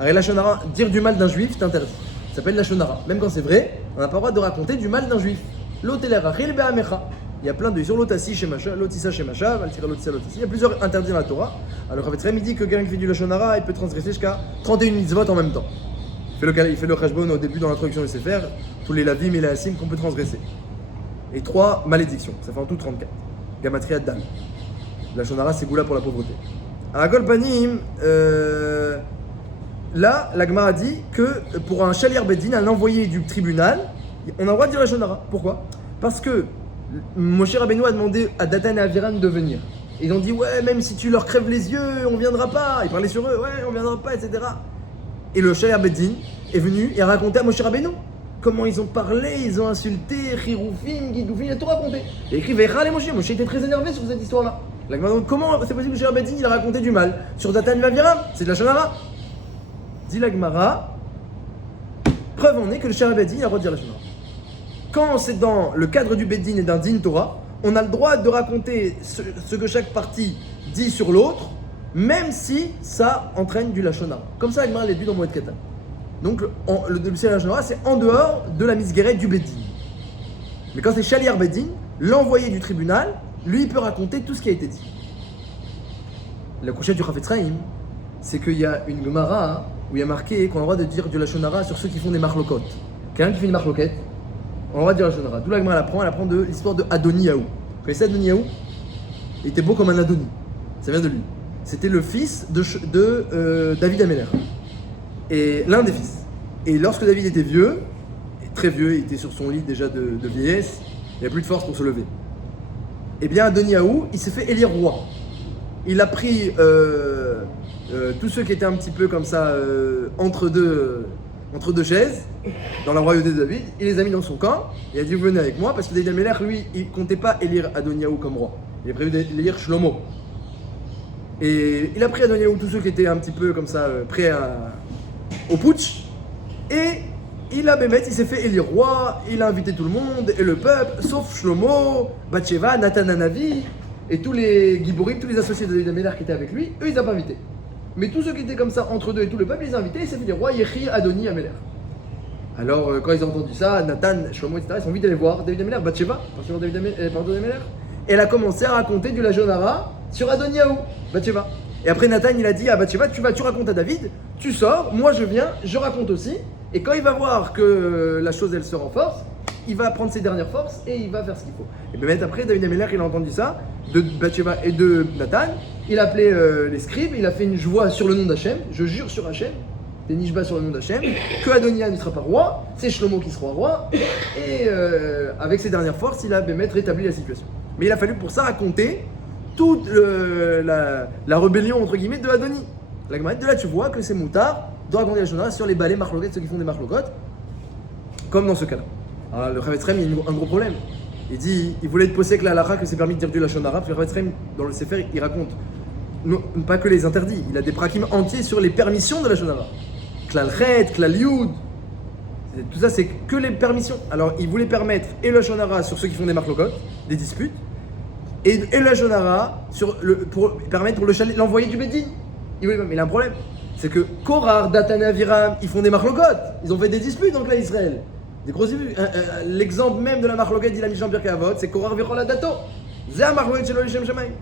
Alors la shonara, dire du mal d'un juif, c'est interdit. Ça s'appelle la shonara. Même quand c'est vrai, on n'a pas le droit de raconter du mal d'un juif. L'otelera, be'amecha. Il y a plein de sur l'otassi chez Macha, l'otissa chez Macha, valtira l'otissa l'otassi. Il y a plusieurs interdits dans la Torah. Alors Chavetz Chaim dit que quelqu'un qui fait du lashonara, il peut transgresser jusqu'à 31 mitzvot en même temps. Il fait le cheshbon au début dans l'introduction du Sefer, tous les lavim et les hasim qu'on peut transgresser. Et 3 malédictions, ça fait en tout 34. Gamatria Dan. La shonara c'est goula pour la pauvreté. À Kol Panim, là, la Gemara dit que pour un chaliar bedin, un envoyé du tribunal, on a le droit de dire la shonara. Pourquoi? Parce que Moshe Rabbeinu a demandé à Datan et Aviran de venir. Ils ont dit ouais, même si tu leur crèves les yeux, on viendra pas. Ils parlaient sur eux, ouais, on viendra pas, etc. Et le chaliar bedin est venu et a raconté à Moshe Rabbeinu comment ils ont parlé, ils ont insulté, Chiroufim, Guidoufim, il a tout raconté. Il a écrit Vecha les Moshe. Moshe était très énervé sur cette histoire-là. La Gemara demande comment c'est possible que le chaliar bedin il a raconté du mal sur Datan et Aviran? C'est de la shonara. Dit la Gemara, preuve en est que le chaliar bedin a le droit de dire la shonara. Quand c'est dans le cadre du bedin et d'un din Torah, on a le droit de raconter ce que chaque partie dit sur l'autre, même si ça entraîne du lashonara. Comme ça, la Gemara l'a dit dans Moed Katan. Donc le lashonara, c'est en dehors de la misgueret du bedin. Mais quand c'est chaliar bedin, l'envoyé du tribunal, lui, il peut raconter tout ce qui a été dit. La couchette du Chavetz Chaim, c'est qu'il y a une Gemara où il y a marqué qu'on a le droit de dire du lashonara sur ceux qui font des marloquot. Quelqu'un qui fait une marloquette, on a le droit de dire la shonara. D'où la Gemara elle apprend de l'histoire de Adoniyahu. Vous connaissez Adoniyahu? Il était beau comme un Adoni. Ça vient de lui. C'était le fils de David Améler. Et l'un des fils. Et lorsque David était vieux, très vieux, il était sur son lit déjà de vieillesse, il n'avait plus de force pour se lever. Eh bien Adoniyahu, il s'est fait élire roi. Il a pris tous ceux qui étaient un petit peu comme ça, entre deux, entre deux chaises, dans la royauté de David, il les a mis dans son camp, il a dit vous venez avec moi, parce que David Améler, lui, il comptait pas élire Adoniaou comme roi, il a prévu d'élire Shlomo. Et il a pris Adoniaou, tous ceux qui étaient un petit peu comme ça, prêts au putsch, et il s'est fait élire roi, il a invité tout le monde, et le peuple, sauf Shlomo, Bathsheba, Nathan Hanavi, et tous les Giborim, tous les associés de David Améler qui étaient avec lui, eux ils n'ont pas invité. Mais tous ceux qui étaient comme ça, entre deux et tout le peuple, ils les ont invités, et c'est fait des rois, Yehi, Adoni, Améler. Alors quand ils ont entendu ça, Nathan, Shlomo, etc., ils ont envie d'aller voir David Améler, Bathsheba, pardon David Améler, et elle a commencé à raconter du Lachonara sur Adoniaou, Bathsheba. Et après Nathan, il a dit à Bathsheba, tu racontes à David, tu sors, moi je viens, je raconte aussi, et quand il va voir que la chose elle se renforce, il va prendre ses dernières forces et il va faire ce qu'il faut. Et bien après, David Améler, il a entendu ça, de Bathsheba et de Nathan, il a appelé les scribes, il a fait une joie sur le nom d'Hachem, je jure sur Hachem, des nishba sur le nom d'Hachem, que Adonia ne sera pas roi, c'est Shlomo qui sera roi, et avec ses dernières forces, il a rétabli la situation. Mais il a fallu pour ça raconter toute la rébellion entre guillemets de Adoni. La Gemara, de là tu vois que c'est moutard de raconter la Shonara sur les balais marloquettes, ceux qui font des marloquettes, comme dans ce cas-là. Alors le Chavetz Chaim, il y a un gros problème. Il dit, il voulait être posé avec la halakha que c'est permis de dire du lachon arabe, parce que le Chavetz Chaim, dans le Sefer, il raconte non, pas que les interdits, il a des prakim entiers sur les permissions de la Shonara. Klal Chet, Klal Yud, tout ça c'est que les permissions. Alors il voulait permettre et le Shonara sur ceux qui font des marloquettes, des disputes, et le Shonara pour permettre l'envoyer du Bedin. Mais il a un problème, c'est que Korar, Datan et Aviram, ils font des marloquettes, ils ont fait des disputes dans le clan Israël. Des grosses disputes. L'exemple même de la marloquette dit la Mishnah Pirkei Avot, c'est Korar Vichol Adato. C'est un marloquette chez l'Olishem Shamaim.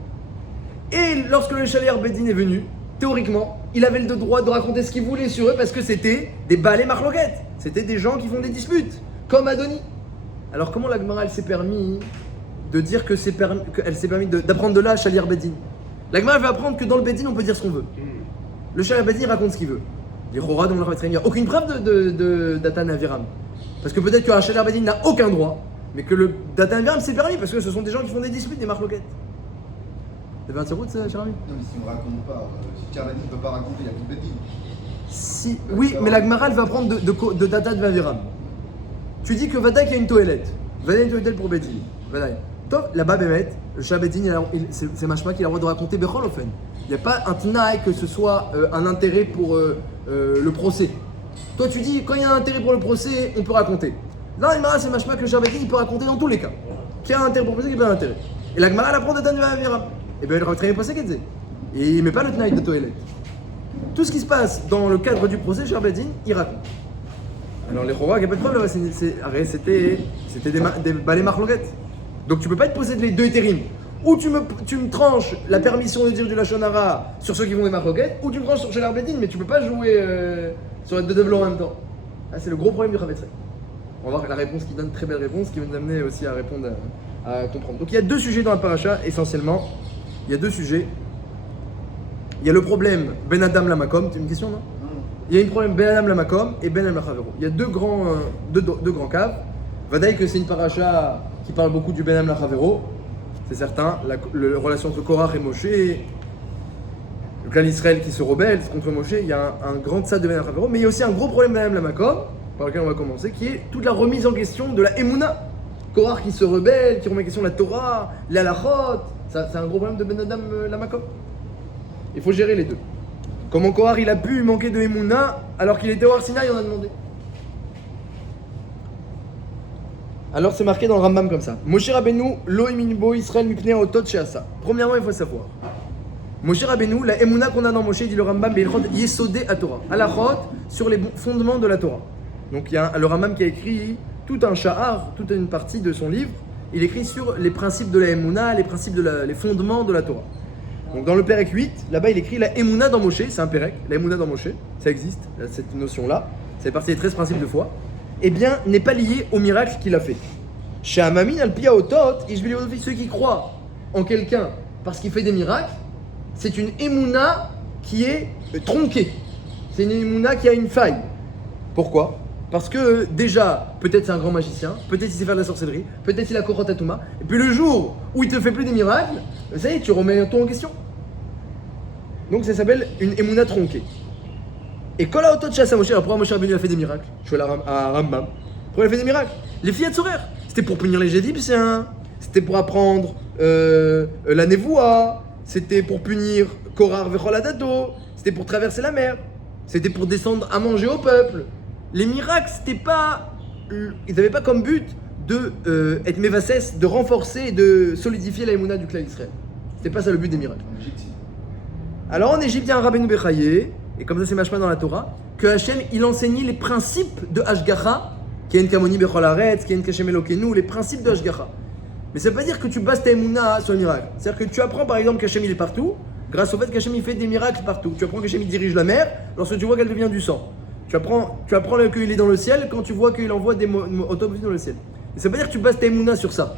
Et lorsque le Shaliar Bedin est venu, théoriquement, il avait le droit de raconter ce qu'il voulait sur eux parce que c'était des balais marloquettes. C'était des gens qui font des disputes, comme Adoni. Alors comment la Gemara elle s'est permis de dire qu'elle s'est permis d'apprendre de là à Shaliar Bedin? La Gemara va apprendre que dans le Bedin on peut dire ce qu'on veut. Le Shaliar Bedin raconte ce qu'il veut. Les Chora, dans le Chavetz Chaim, il n'y a aucune preuve de Datan et Aviram. Parce que peut-être qu'un Shaliar Bedin n'a aucun droit, mais que le Datan et Aviram s'est permis parce que ce sont des gens qui font des disputes, des marloquettes. T'avais un tirout, cher ami? Non, mais si on ne raconte pas, si Karlani ne peut pas raconter, il y a plus de bêtises. Si, oui, mais la Gemara elle va prendre de Datan et Aviram. Tu dis que Vadaï qu'il y a une toilette. Vadaï une toilette pour Bedin. Vadaï. Toi, là-bas, Bémet, le Shaliar Bedin, c'est Mashma qu'il a le droit de raconter Bechol Ofen. Il n'y a pas un Tnaï que ce soit un intérêt pour le procès. Toi, tu dis, quand il y a un intérêt pour le procès, on peut raconter. Là, Gemara, c'est Mashma que le Shaliar Bedin, il peut raconter dans tous les cas. Qu'il y a un intérêt pour le procès, qu'il n'y a pas d'intérêt. Et la Gemara, elle apprend Datan et Aviram. Et bien, il va très bien passer qu'elle disait. Et il ne met pas le Tnaï de toilette. Tout ce qui se passe dans le cadre du procès, Shaliar Bedin, il raconte. Alors, les Chora, il n'y a pas de problème, c'était des balais marloquettes. Donc, tu ne peux pas te poser les deux éthérimes. Ou tu me tranches la permission de dire du Lachonara sur ceux qui font des marloquettes, ou tu me tranches sur Shaliar Bedin, mais tu ne peux pas jouer sur les deux tableaux en même temps. Ah, c'est le gros problème du Chavetz Chaim. On va voir la réponse qui donne une très belle réponse, qui va nous amener aussi à répondre, à comprendre. Donc il y a deux sujets dans la paracha, essentiellement. Il y a deux sujets. Il y a le problème Ben Adam Lamakom, c'est une question, non? Il y a un problème Ben Adam Lamakom et Ben Adam Lachavero. Il y a deux grands caves. Vadaï que c'est une paracha qui parle beaucoup du Ben Adam Lachavero, c'est certain. La relation entre Korach et Moshe, le clan Israël qui se rebelle contre Moshe, il y a un grand tzad de Ben Adam Lachavero, mais il y a aussi un gros problème Ben Adam Lamakom, par lequel on va commencer, qui est toute la remise en question de la Emouna. Korach qui se rebelle, qui remet en question la Torah, l'Halachot, c'est un gros problème de Ben Adam Lamakom. Il faut gérer les deux. Comment Korach il a pu manquer de Emouna alors qu'il était au Har Sinaï, on a demandé. Alors c'est marqué dans le Rambam comme ça. Moshe Rabbeinu lo iminbo Israël mipnei otot she'asa. Premièrement, il faut savoir. Moshe Rabbeinu, la Emouna qu'on a dans Moshe, dit le Rambam, Be'ilchot yesodé à Torah. Halachot sur les fondements de la Torah. Donc il y a le Rambam qui a écrit tout un sha'ar, toute une partie de son livre. Il écrit sur les principes de la Emouna, les principes les fondements de la Torah. Donc dans le Pérec 8, là-bas il écrit la Emouna dans Moshe, c'est un Pérec, la Emouna dans Moshe, ça existe, cette notion-là, ça fait partie des 13 principes de foi, eh bien n'est pas lié au miracle qu'il a fait. Chez Amamin al-Pia Otot, ceux qui croient en quelqu'un parce qu'il fait des miracles, c'est une Emouna qui est tronquée, c'est une Emouna qui a une faille. Pourquoi ? Parce que déjà, peut-être c'est un grand magicien, peut-être il sait faire de la sorcellerie, peut-être il a Korot Atuma, et puis le jour où il te fait plus des miracles, ça y est, tu remets tout en question. Donc ça s'appelle une Emouna tronquée. Et quand la auto de chasse à Moshe, alors pourquoi Moshe Rabbeinu a fait des miracles? Je suis allé à Rambam. Pourquoi il a fait des miracles? Les filles de Sorer, c'était pour punir les Égyptiens, c'était pour apprendre la Nevoa, c'était pour punir Korar Vecholadado, c'était pour traverser la mer, c'était pour descendre à manger au peuple. Les miracles, c'était pas. Ils n'avaient pas comme but de être mévassès, de renforcer et de solidifier la Emouna du clan d'Israël. C'était pas ça le but des miracles. En Égypte, Alors en Égypte, il y a un Rabbeinu Bechaye, et comme ça c'est machma dans la Torah, que Hachem il enseignait les principes de Hashgacha, qui est une kamoni bechol haaretz, qui est une kashem elokenu, les principes de Hashgacha. Mais ça veut pas dire que tu bases ta Emouna sur le miracle. C'est-à-dire que tu apprends par exemple qu'Hachem il est partout, grâce au fait qu'Hachem il fait des miracles partout. Tu apprends qu'Hachem il dirige la mer lorsque tu vois qu'elle devient du sang. Tu apprends qu'il est dans le ciel quand tu vois qu'il envoie des autobus dans le ciel. Et ça veut pas dire que tu bases ta Emouna sur ça.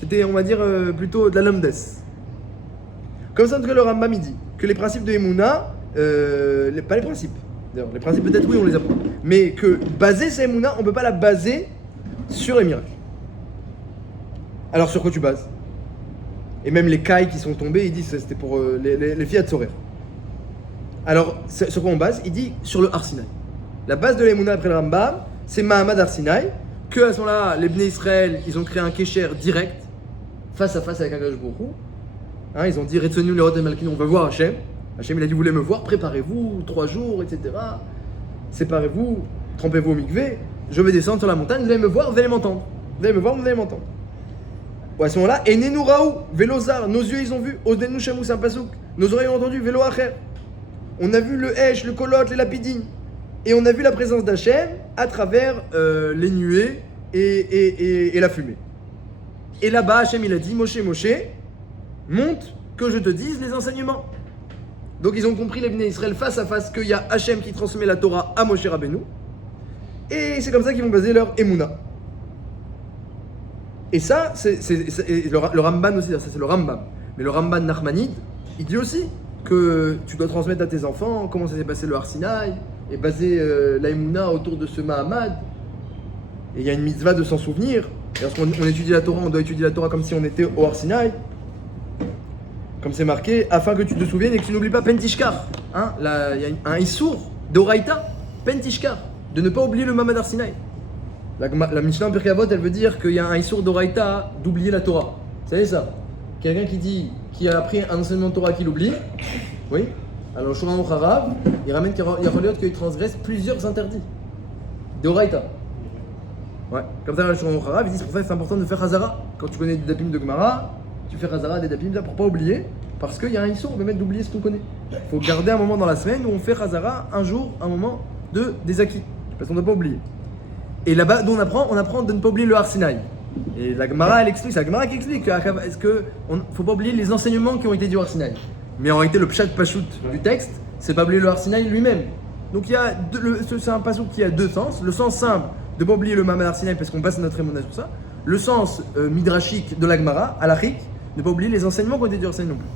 C'était, on va dire, plutôt de la lamdes. Comme ça, en tout cas, le Rambam il dit que les principes de Emouna, pas les principes, d'ailleurs, les principes peut-être oui, on les apprend, mais que baser sa Emouna, on ne peut pas la baser sur les miracles. Alors sur quoi tu bases? Et même les cailles qui sont tombées, il dit que c'était pour les filles à Tzorer. Alors, sur quoi on base? Il dit sur le Har Sinaï. La base de l'Emouna après le Rambam, c'est Mahamad Har Sinaï, que à ce moment-là, les Bnei Israël, ils ont créé un kécher direct, face à face avec Akadosh Baruch Hu. Hein, ils ont dit Retzonu Lerot et Malkin, on va voir Hachem. Hachem il a dit vous voulez me voir, préparez-vous, 3 jours, etc. Séparez-vous, trempez-vous au mikvé, je vais descendre sur la montagne, vous allez me voir, vous allez m'entendre. Vous allez me voir, vous allez m'entendre. Ou à ce moment-là, Enenu Raou, Velozar, nos yeux ils ont vu, Odenu Shamou, c'est un pasouk, nos oreilles ont entendu, Velo Acher. On a vu le Hesh, le Kolot, les Lapidines. Et on a vu la présence d'Hachem à travers les nuées et la fumée. Et là-bas, Hachem il a dit Moshe, monte que je te dise les enseignements. Donc ils ont compris les Bnei Israël face à face qu'il y a Hachem qui transmet la Torah à Moshe Rabbeinu. Et c'est comme ça qu'ils vont baser leur Emouna. Et ça, le Ramban aussi, ça c'est le Rambam. Mais le Ramban Nachmanide, il dit aussi que tu dois transmettre à tes enfants comment ça s'est passé le Har Sinaï et baser la Emouna autour de ce Mahamad. Et il y a une mitzvah de s'en souvenir. Et lorsqu'on étudie la Torah, on doit étudier la Torah comme si on était au Har Sinaï. Comme c'est marqué, afin que tu te souviennes et que tu n'oublies pas Pentishkar. Hein, il y a un Issour d'Oraïta, Pentishkar, de ne pas oublier le Mahamad Har Sinaï. La Mishnah en Pirkei Avot, elle veut dire qu'il y a un Issour d'Oraïta d'oublier la Torah. Vous savez ça? Quelqu'un qui a appris un enseignement de Torah qu'il oublie, oui. Alors, Shulchan Aruch Harav, il ramène qu'il y a qu'il transgresse plusieurs interdits d'Oraïta. Ouais. Comme ça, le Shulchan Aruch Harav, il dit c'est pour ça que c'est important de faire Hazara. Quand tu connais des dapim de Gemara, tu fais Hazara des dapim pour pas oublier, parce qu'il y a un Issour, on peut mettre d'oublier ce qu'on connaît. Il faut garder un moment dans la semaine où on fait Hazara un jour, un moment des acquis, parce qu'on ne doit pas oublier. Et là-bas, d'où on apprend de ne pas oublier le Har Sinaï. Et la Gemara, elle explique, c'est la Gemara qui explique est-ce que faut pas oublier les enseignements qui ont été du Har Sinaï. Mais en réalité, le pshat pashout du texte, c'est pas oublier le Har Sinaï lui-même. Donc c'est un passouk qui a deux sens. Le sens simple de pas oublier le Mahamad Har Sinaï parce qu'on passe notre émona sur ça. Le sens midrashique de la Gemara, halakhique, ne pas oublier les enseignements qui ont été du Har Sinaï non plus.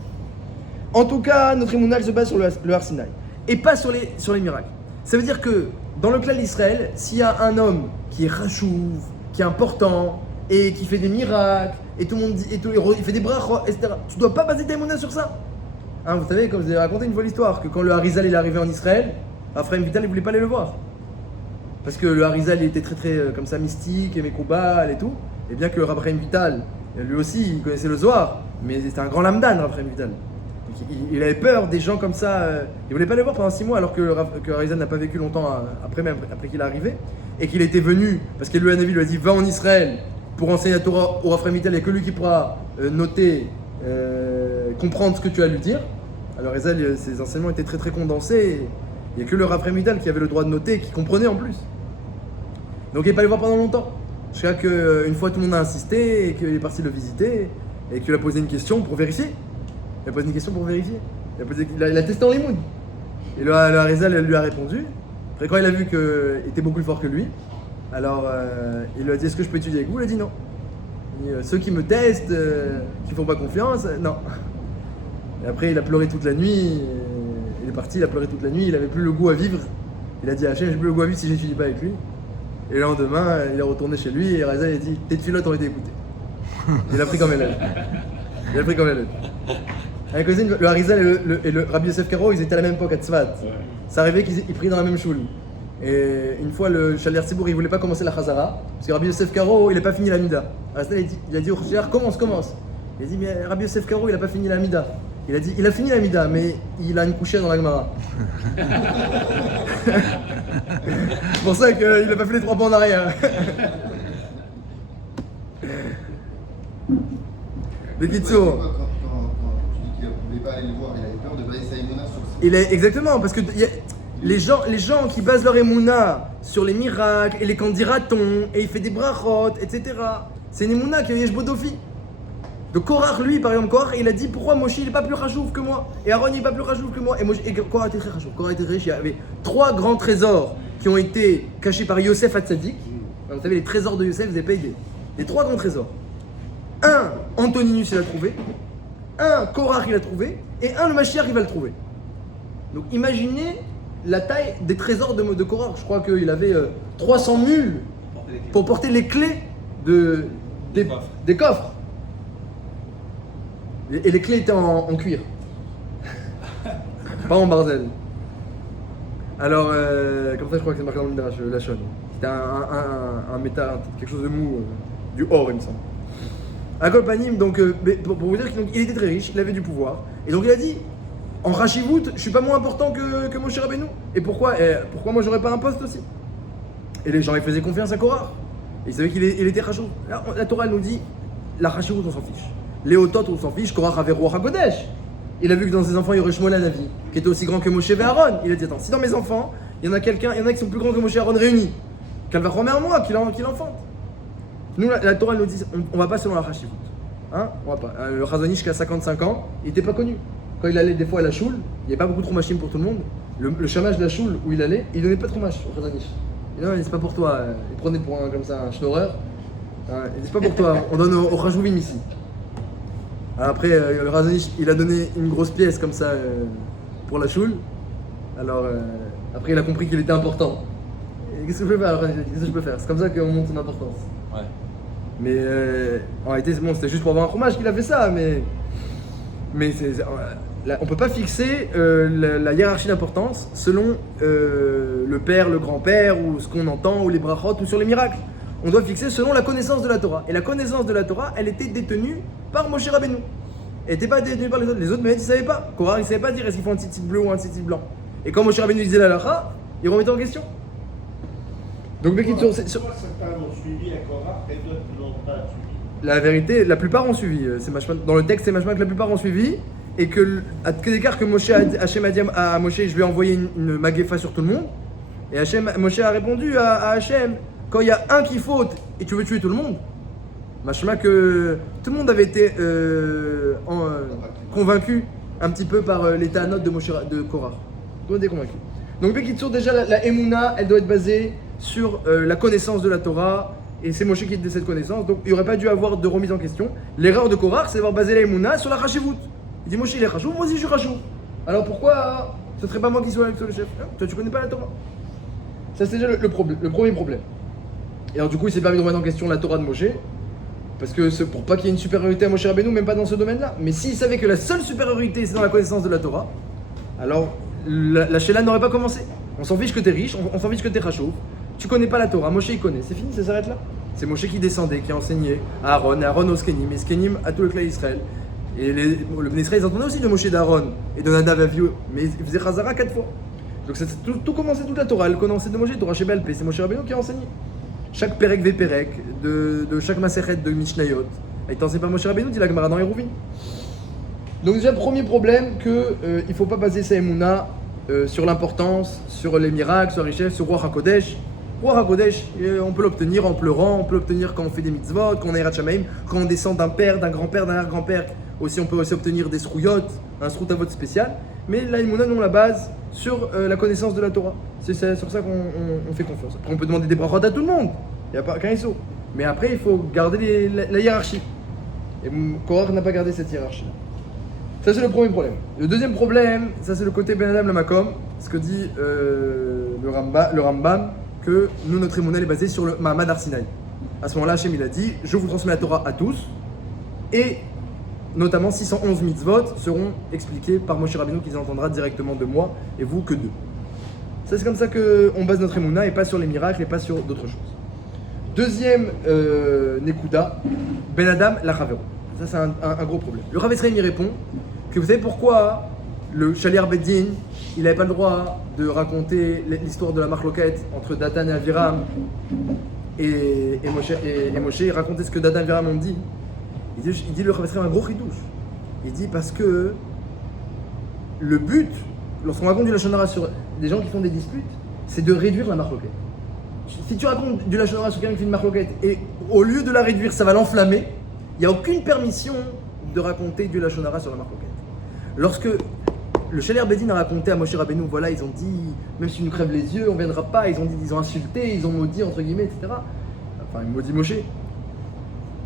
En tout cas, notre émona, elle se base sur le Har Sinaï et pas sur les miracles. Ça veut dire que dans le clan d'Israël, s'il y a un homme qui est rachouv, qui est important et qui fait des miracles et tout le monde dit, il fait des brachot, etc. Tu dois pas baser ta émona sur ça. Hein, vous savez, comme je vous ai raconté une fois l'histoire, que quand le Harizal est arrivé en Israël, Raphaël Vital il voulait pas aller le voir. Parce que le Harizal il était très très comme ça mystique, aimait Koubal et tout. Et bien que Raphaël Vital, lui aussi, il connaissait le Zohar, mais c'était un grand lamdan, Raphaël Vital. Donc, il avait peur des gens comme ça, il voulait pas le voir pendant 6 mois alors que Harizal n'a pas vécu longtemps après qu'il est arrivé. Et qu'il était venu, parce que lui Hanavi lui a dit va en Israël pour enseigner la Torah au Raphaël Vital, il n'y a que lui qui pourra noter, comprendre ce que tu as à lui dire. Alors Harizal, ses enseignements étaient très très condensés, il n'y a que le Raphaël Vital qui avait le droit de noter, qui comprenait en plus. Donc il n'est pas allé voir pendant longtemps. Jusqu'à qu'une fois tout le monde a insisté et qu'il est parti le visiter et qu'il a posé une question pour vérifier. Il a posé une question pour vérifier. Il a testé en limoud. Et le Harizal lui a répondu. Après quand il a vu qu'il était beaucoup plus fort que lui, alors il lui a dit est-ce que je peux étudier avec vous? Il a dit non. Il dit, ceux qui me testent, qui ne font pas confiance, non. Et après il a pleuré toute la nuit. Il est parti, il a pleuré toute la nuit, il n'avait plus le goût à vivre. Il a dit à Hachem, j'ai plus le goût à vivre si j'étudie pas avec lui. Et le lendemain, il est retourné chez lui et Harizal a dit tes tfilotes ont été écoutées. Il a pris comme élève. Il a pris comme élève. Avec le Harizal et le Rabbi Yosef Karo, ils étaient à la même époque à Tzfat. ça arrivait qu'ils prient dans la même choule. Et une fois, le Chaler Tzibour, il voulait pas commencer la Chazara, parce que Rabbi Yosef Karo, il a pas fini la Mida. Alors, il a dit au Chaler, commence. Il a dit, mais Rabbi Yosef Karo, il a pas fini la Mida. Il a dit, il a fini la Mida, mais il a une couchée dans la Gemara. C'est pour ça qu'il a pas fait les 3 pas en arrière. Mais Kitsour. Quand tu dis qu'il ne voulait pas aller le voir, il avait peur de baser sa émouna sur Exactement, parce que les gens qui basent leur émouna sur les miracles et les candidatons, et il fait des brachot, etc. C'est une émouna qui est Yesh Bodofi. Donc Korach, lui, par exemple, Korach, il a dit pourquoi Moshe il est pas plus rachouf que moi et Aaron il est pas plus rachouf que moi. Et Korach était très rachouf. Korach était riche. Il y avait 3 grands trésors qui ont été cachés par Yosef Hatzadik. Vous savez, les trésors de Yosef, vous avez pas idée. Les 3 grands trésors. Un, Antoninus il l'a trouvé. Un, Korach il l'a trouvé. Et un, le Mashiach il va le trouver. Donc imaginez la taille des trésors de Korach. Je crois qu'il avait 300 mules pour porter les clés des coffres. Et les clés étaient en cuir. Pas en barzel. Alors, comme ça je crois que c'est marqué dans le Midrash, la chaude. C'était un métal, quelque chose de mou, du or il me semble. À Kolpanim, donc, pour vous dire qu'il était très riche, il avait du pouvoir. Et donc il a dit, en Rachivout, je suis pas moins important que Moshe Rabbeinu. Et pourquoi moi j'aurais pas un poste aussi? Et les gens ils faisaient confiance à Korach. Ils savaient qu'il était Rachout. La Torah elle nous dit, la Rachivout on s'en fiche. Les Otot on s'en fiche, Korach avait Ruach HaKodesh. Il a vu que dans ses enfants il y aurait Shmuel Hanavi, qui était aussi grand que Moshe et Aaron. Il a dit, attends, si dans mes enfants, il y en a qui sont plus grands que Moshe et Aaron réunis, qu'elle va remettre moi, qu'il enfante. Nous, la Torah nous dit, on va pas selon la Rachivout. Hein, on va pas. Le Chazon Ish qui a 55 ans, il était pas connu. Quand il allait des fois à la choule, il n'y avait pas beaucoup de machim pour tout le monde. Le chamage de la choule où il allait, il donnait pas trop mâche au Chazon Ish. Il dit non, c'est pas pour toi. Il prenait pour comme ça un schnorrer. Il dit c'est pas pour toi, on donne au Chajouvim ici. Après, le Chazon Ish, il a donné une grosse pièce comme ça pour la choule. Alors, après, il a compris qu'il était important. Et qu'est-ce que je peux faire? Qu'est-ce que je peux faire? C'est comme ça qu'on monte son importance. Ouais. Mais en réalité, bon, c'était juste pour avoir un fromage qu'il a fait ça, mais là, on peut pas fixer la hiérarchie d'importance selon le père, le grand-père, ou ce qu'on entend, ou les brachot, ou sur les miracles. On doit fixer selon la connaissance de la Torah. Et la connaissance de la Torah, elle était détenue par Moshe Rabbeinu. Elle n'était pas détenue par les autres. Les autres, mais ils ne savaient pas. Korah, il ne savait pas dire est-ce qu'il faut un tzitzit bleu ou un tzitzit blanc. Et quand Moshe Rabbeinu disait la halakha, il remettait en question. Donc, Bekitsour, Pourquoi certains ont suivi à Korah et d'autres n'ont pas suivi? La vérité, la plupart ont suivi. Dans le texte, c'est machma que la plupart ont suivi. Et que, à quel écart que Hachem a dit à Moshe, je vais envoyer une maguefa sur tout le monde. Et Moshe a répondu à Hachem, quand il y a un qui faute et tu veux tuer tout le monde, machma que tout le monde avait été convaincu un petit peu par les ta'anot de Korah. Tout le monde était convaincu. Donc, Bekitsour, déjà, la Emouna, elle doit être basée sur la connaissance de la Torah. Et c'est Moshe qui était de cette connaissance, donc il n'y aurait pas dû avoir de remise en question. L'erreur de Korach, c'est d'avoir basé la Emouna sur la Rachivout. Il dit Moshe il est Rachouf, moi aussi je suis Rachouf. Alors pourquoi ce serait pas moi qui sois le chef? Toi tu connais pas la Torah. Ça c'est déjà le premier problème. Et alors du coup il s'est permis de remettre en question la Torah de Moshe, parce que c'est pour pas qu'il y ait une supériorité à Moshe Rabbeinu, même pas dans ce domaine-là. Mais s'il savait que la seule supériorité c'est dans la connaissance de la Torah, alors la Sheila n'aurait pas commencé. On s'en fiche que t'es riche, on s'en fiche que t'es Rachouf. Tu connais pas la Torah, Moshe il connaît, c'est fini, ça s'arrête là. C'est Moshe qui descendait, qui enseignait à Aaron, et Aaron au Skenim, et Skenim à tout le clan d'Israël. Et le Bnei Israël, ils entendaient aussi de Moshe d'Aaron et de Nadav Avihu, mais ils faisaient Chazara 4 fois. Donc tout commençait toute la Torah, elle commençait de Moshe, Torah Sheba'al Peh, c'est Moshe Rabbeinu qui a enseigné. Chaque Perek ve Perek, de chaque Masechet de Mishnayot, a été enseigné par Moshe Rabbeinu, dit la Gemara dans Eruvin. Donc déjà, premier problème, il ne faut pas baser sa Emouna sur l'importance, sur les miracles, sur la richesse, sur Ruach HaKodesh. Ruach HaKodesh, on peut l'obtenir en pleurant, on peut l'obtenir quand on fait des mitzvot, quand on est Yirat Shamayim, quand on descend d'un père, d'un grand-père, d'un arrière-grand-père. Aussi, on peut aussi obtenir des srouyot, un sroutavot spécial. Mais la Emouna, nous, on la base sur la connaissance de la Torah. C'est sur ça qu'on fait confiance. Après, on peut demander des brachot à tout le monde. Il n'y a pas qu'un ISO. Mais après, il faut garder la hiérarchie. Et Korach n'a pas gardé cette hiérarchie. Ça, c'est le premier problème. Le deuxième problème, ça, c'est le côté Ben Adam le Makom. Ce que dit le Rambam, que nous, notre Emouna, elle est basée sur le Mahamad Har Sinaï. À ce moment-là, Hachem, il a dit « Je vous transmets la Torah à tous. » Et notamment 611 mitzvot seront expliqués par Moshe Rabbeinu, qu'ils entendra directement de moi, et vous que d'eux. Ça, c'est comme ça qu'on base notre émouna et pas sur les miracles et pas sur d'autres choses. Deuxième Nekuda, Ben Adam la Chavero. Ça, c'est un gros problème. Le Rav Israël, il répond que vous savez pourquoi le Shaliar Beddin, il n'avait pas le droit de raconter l'histoire de la marloquette entre Datan et Aviram et Moshe, il racontait ce que Datan et Aviram ont dit. Il dit le Rav Israël un gros chidouche. Il dit parce que le but, lorsqu'on raconte du Lashon Hara sur des gens qui font des disputes, c'est de réduire la marloquette. Si tu racontes du Lashon Hara sur quelqu'un qui fait une marloquette et au lieu de la réduire, ça va l'enflammer, il n'y a aucune permission de raconter du Lashon Hara sur la marloquette. Lorsque le Shaliar Beddin a raconté à Moshe Rabbeinu, voilà, ils ont dit, même si tu nous crèves les yeux, on ne viendra pas, ils ont insulté, ils ont maudit, entre guillemets, etc. Enfin, ils maudit Moshe.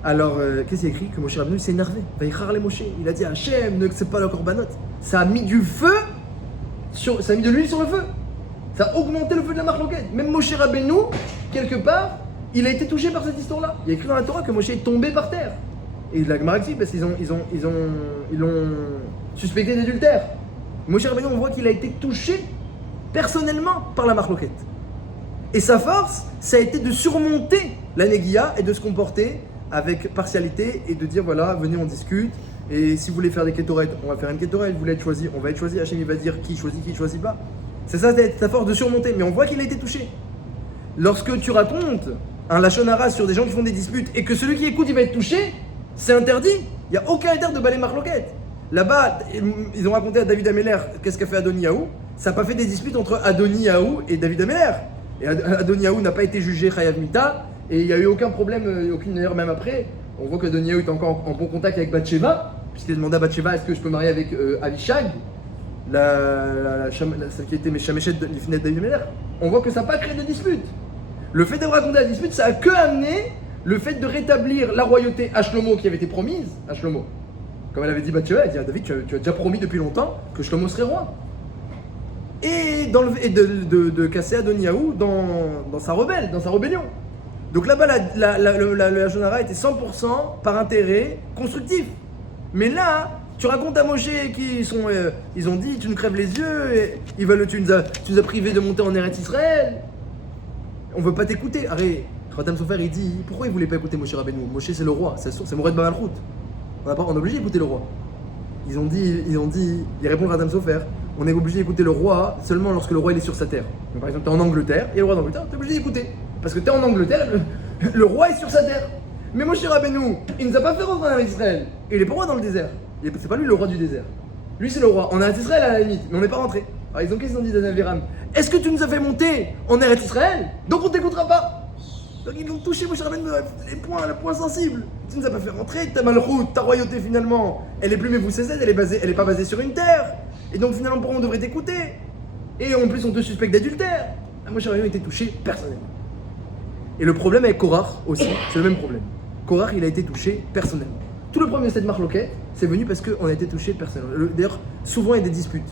Alors, qu'est-ce qu'il y a écrit? Que Moshe Rabbeinu s'est énervé. Vaïchar les Moshe. Il a dit, Hachem, ne accepte pas le korbanot. Ça a mis du feu, ça a mis de l'huile sur le feu. Ça a augmenté le feu de la marloquette. Même Moshe Rabbeinu, quelque part, il a été touché par cette histoire-là. Il y a écrit dans la Torah que Moshe est tombé par terre. Et la Gemara dit parce qu'ils l'ont suspecté d'adultère. Moshe Rabbeinu, on voit qu'il a été touché personnellement par la marloquette. Et sa force, ça a été de surmonter la néguia et de se comporter avec partialité et de dire voilà, venez, on discute. Et si vous voulez faire des kétorettes, on va faire une kétorette. Vous voulez être choisi, on va être choisi. Hachem, il va dire qui choisit pas. C'est ça, c'est sa force de surmonter. Mais on voit qu'il a été touché. Lorsque tu racontes un Lashon Hara sur des gens qui font des disputes et que celui qui écoute, il va être touché, c'est interdit. Il n'y a aucun interdit de balayer marloquette. Là-bas, ils ont raconté à David Améler qu'est-ce qu'a fait Adoniyahu. Ça n'a pas fait des disputes entre Adoniyahu et David Améler. Et Adoniyahu n'a pas été jugé Chayav Mita. Et il n'y a eu aucun problème, aucune erreur même après. On voit que Adoniyahu est encore en bon contact avec Bathsheba, puisqu'il a demandé à Bathsheba est-ce que je peux marier avec Avishag, celle qui était Meshameshet de l'Ifnet David Améler. On voit que ça n'a pas créé de dispute. Le fait de raconter la dispute, ça a que amené le fait de rétablir la royauté à Shlomo qui avait été promise à Shlomo. Comme elle avait dit Bathsheba, elle dit à David, tu as déjà promis depuis longtemps que Shlomo serait roi. Et de casser Adoniyahu dans sa rébellion. Donc là-bas, la Lashon Hara était 100% par intérêt constructif. Mais là, tu racontes à Moshe ils ont dit, tu nous crèves les yeux, et tu nous as privé de monter en Eretz Israël. On veut pas t'écouter. Arrête, Khatam Sofer, il dit, pourquoi il voulait pas écouter Moshe Rabbeinu? Moshe, c'est le roi, c'est Mored Bamalchut. On est obligé d'écouter le roi. Ils répondent à Khatam Sofer, on est obligé d'écouter le roi seulement lorsque le roi il est sur sa terre. Donc, par exemple, tu es en Angleterre, et le roi d'Angleterre, tu es obligé d'écouter. Parce que tu es en Angleterre, le roi est sur sa terre. Mais Moshe Rabbeinu, il ne nous a pas fait rentrer en Israël. Et il est pas roi dans le désert. C'est pas lui le roi du désert. Lui, c'est le roi. On est en Israël à la limite, mais on n'est pas rentré. Alors, ils ont qu'est-ce qu'ils ont dit d'Anaviram? Est-ce que tu nous as fait monter en Eretz Israël? Donc on t'écoutera pas. Donc ils l'ont touché, Moshe Rabbeinu, le point sensible. Tu nous as pas fait rentrer, ta malroute, ta royauté finalement, elle est plus Mévoussezed, elle est pas basée sur une terre. Et donc finalement, pourquoi on devrait t'écouter? Et en plus, on te suspecte d'adultère. Moshe Rabbeinu a été touché personnellement. Et le problème avec Korach aussi, c'est le même problème. Korach, il a été touché personnellement. Tout le problème de cette marloquette, c'est venu parce qu'on a été touché personnellement. D'ailleurs, souvent il y a des disputes.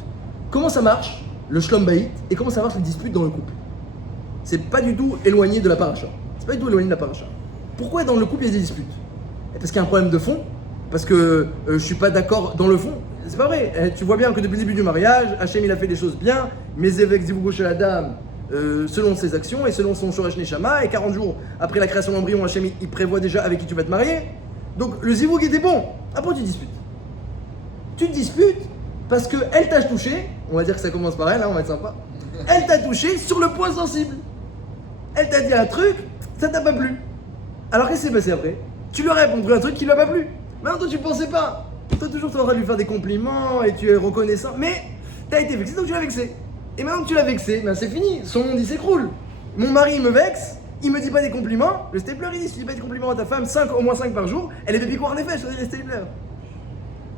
Comment ça marche, le Shlom Bayit, et comment ça marche les disputes dans le couple? C'est pas du tout éloigné de la paracha. C'est pas du tout éloigné de la paracha. Pourquoi dans le couple il y a des disputes? Parce qu'il y a un problème de fond, parce que je suis pas d'accord dans le fond. C'est pas vrai. Tu vois bien que depuis le début du mariage, Hachem il a fait des choses bien, mes évêques zivougo chez la dame, selon ses actions et selon son Shoresh Neshama, et 40 jours après la création de l'embryon, Hachem il prévoit déjà avec qui tu vas te marier. Donc le zivoug était bon. Après tu disputes. Tu te disputes parce qu'elle t'a touché, on va dire que ça commence par elle, hein, on va être sympa. Elle t'a touché sur le point sensible. Elle t'a dit un truc, ça t'a pas plu. Alors qu'est-ce qui s'est passé après? Tu lui as répondu un truc qui lui a pas plu. Maintenant toi tu pensais pas. Toi toujours tu es en train de lui faire des compliments et tu es reconnaissant, mais t'as été vexé donc tu l'as vexé. Et maintenant que tu l'as vexé, ben c'est fini, son monde il s'écroule. Mon mari il me vexe, il me dit pas des compliments, le stapler il dit si tu dis pas des compliments à ta femme, au moins 5 par jour, elle est bébé quoi les fesses, je veux dire les stapler.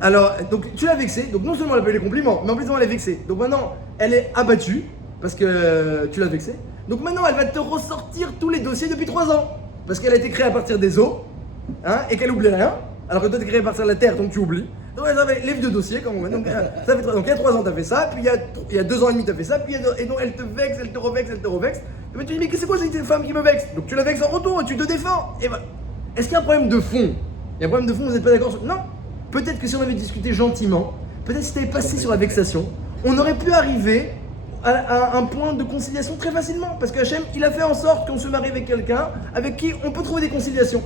Alors, donc tu l'as vexé, donc non seulement elle a pas eu les compliments, mais en plus elle est vexée. Donc maintenant, elle est abattue, parce que tu l'as vexée. Donc maintenant, elle va te ressortir tous les dossiers depuis 3 ans. Parce qu'elle a été créée à partir des eaux, hein, et qu'elle oublie rien. Alors que toi, tu es créé à partir de la terre, donc tu oublies. Donc elle avait les vieux dossiers, comme on va. Donc il y a 3 ans, tu as fait ça, puis il y a 2 ans et demi, tu as fait ça, puis et donc elle te vexe, elle te revexe. Mais tu dis, mais c'est quoi cette femme qui me vexe? Donc tu la vexes en retour, et tu te défends. Et ben, est-ce qu'il y a un problème de fond? Il y a un problème de fond, vous n'êtes pas d'accord sur... Non. Peut-être que si on avait discuté gentiment, peut-être si tu avais passé sur la vexation, on aurait pu arriver à un point de conciliation très facilement. Parce que Hachem, il a fait en sorte qu'on se marie avec quelqu'un avec qui on peut trouver des conciliations.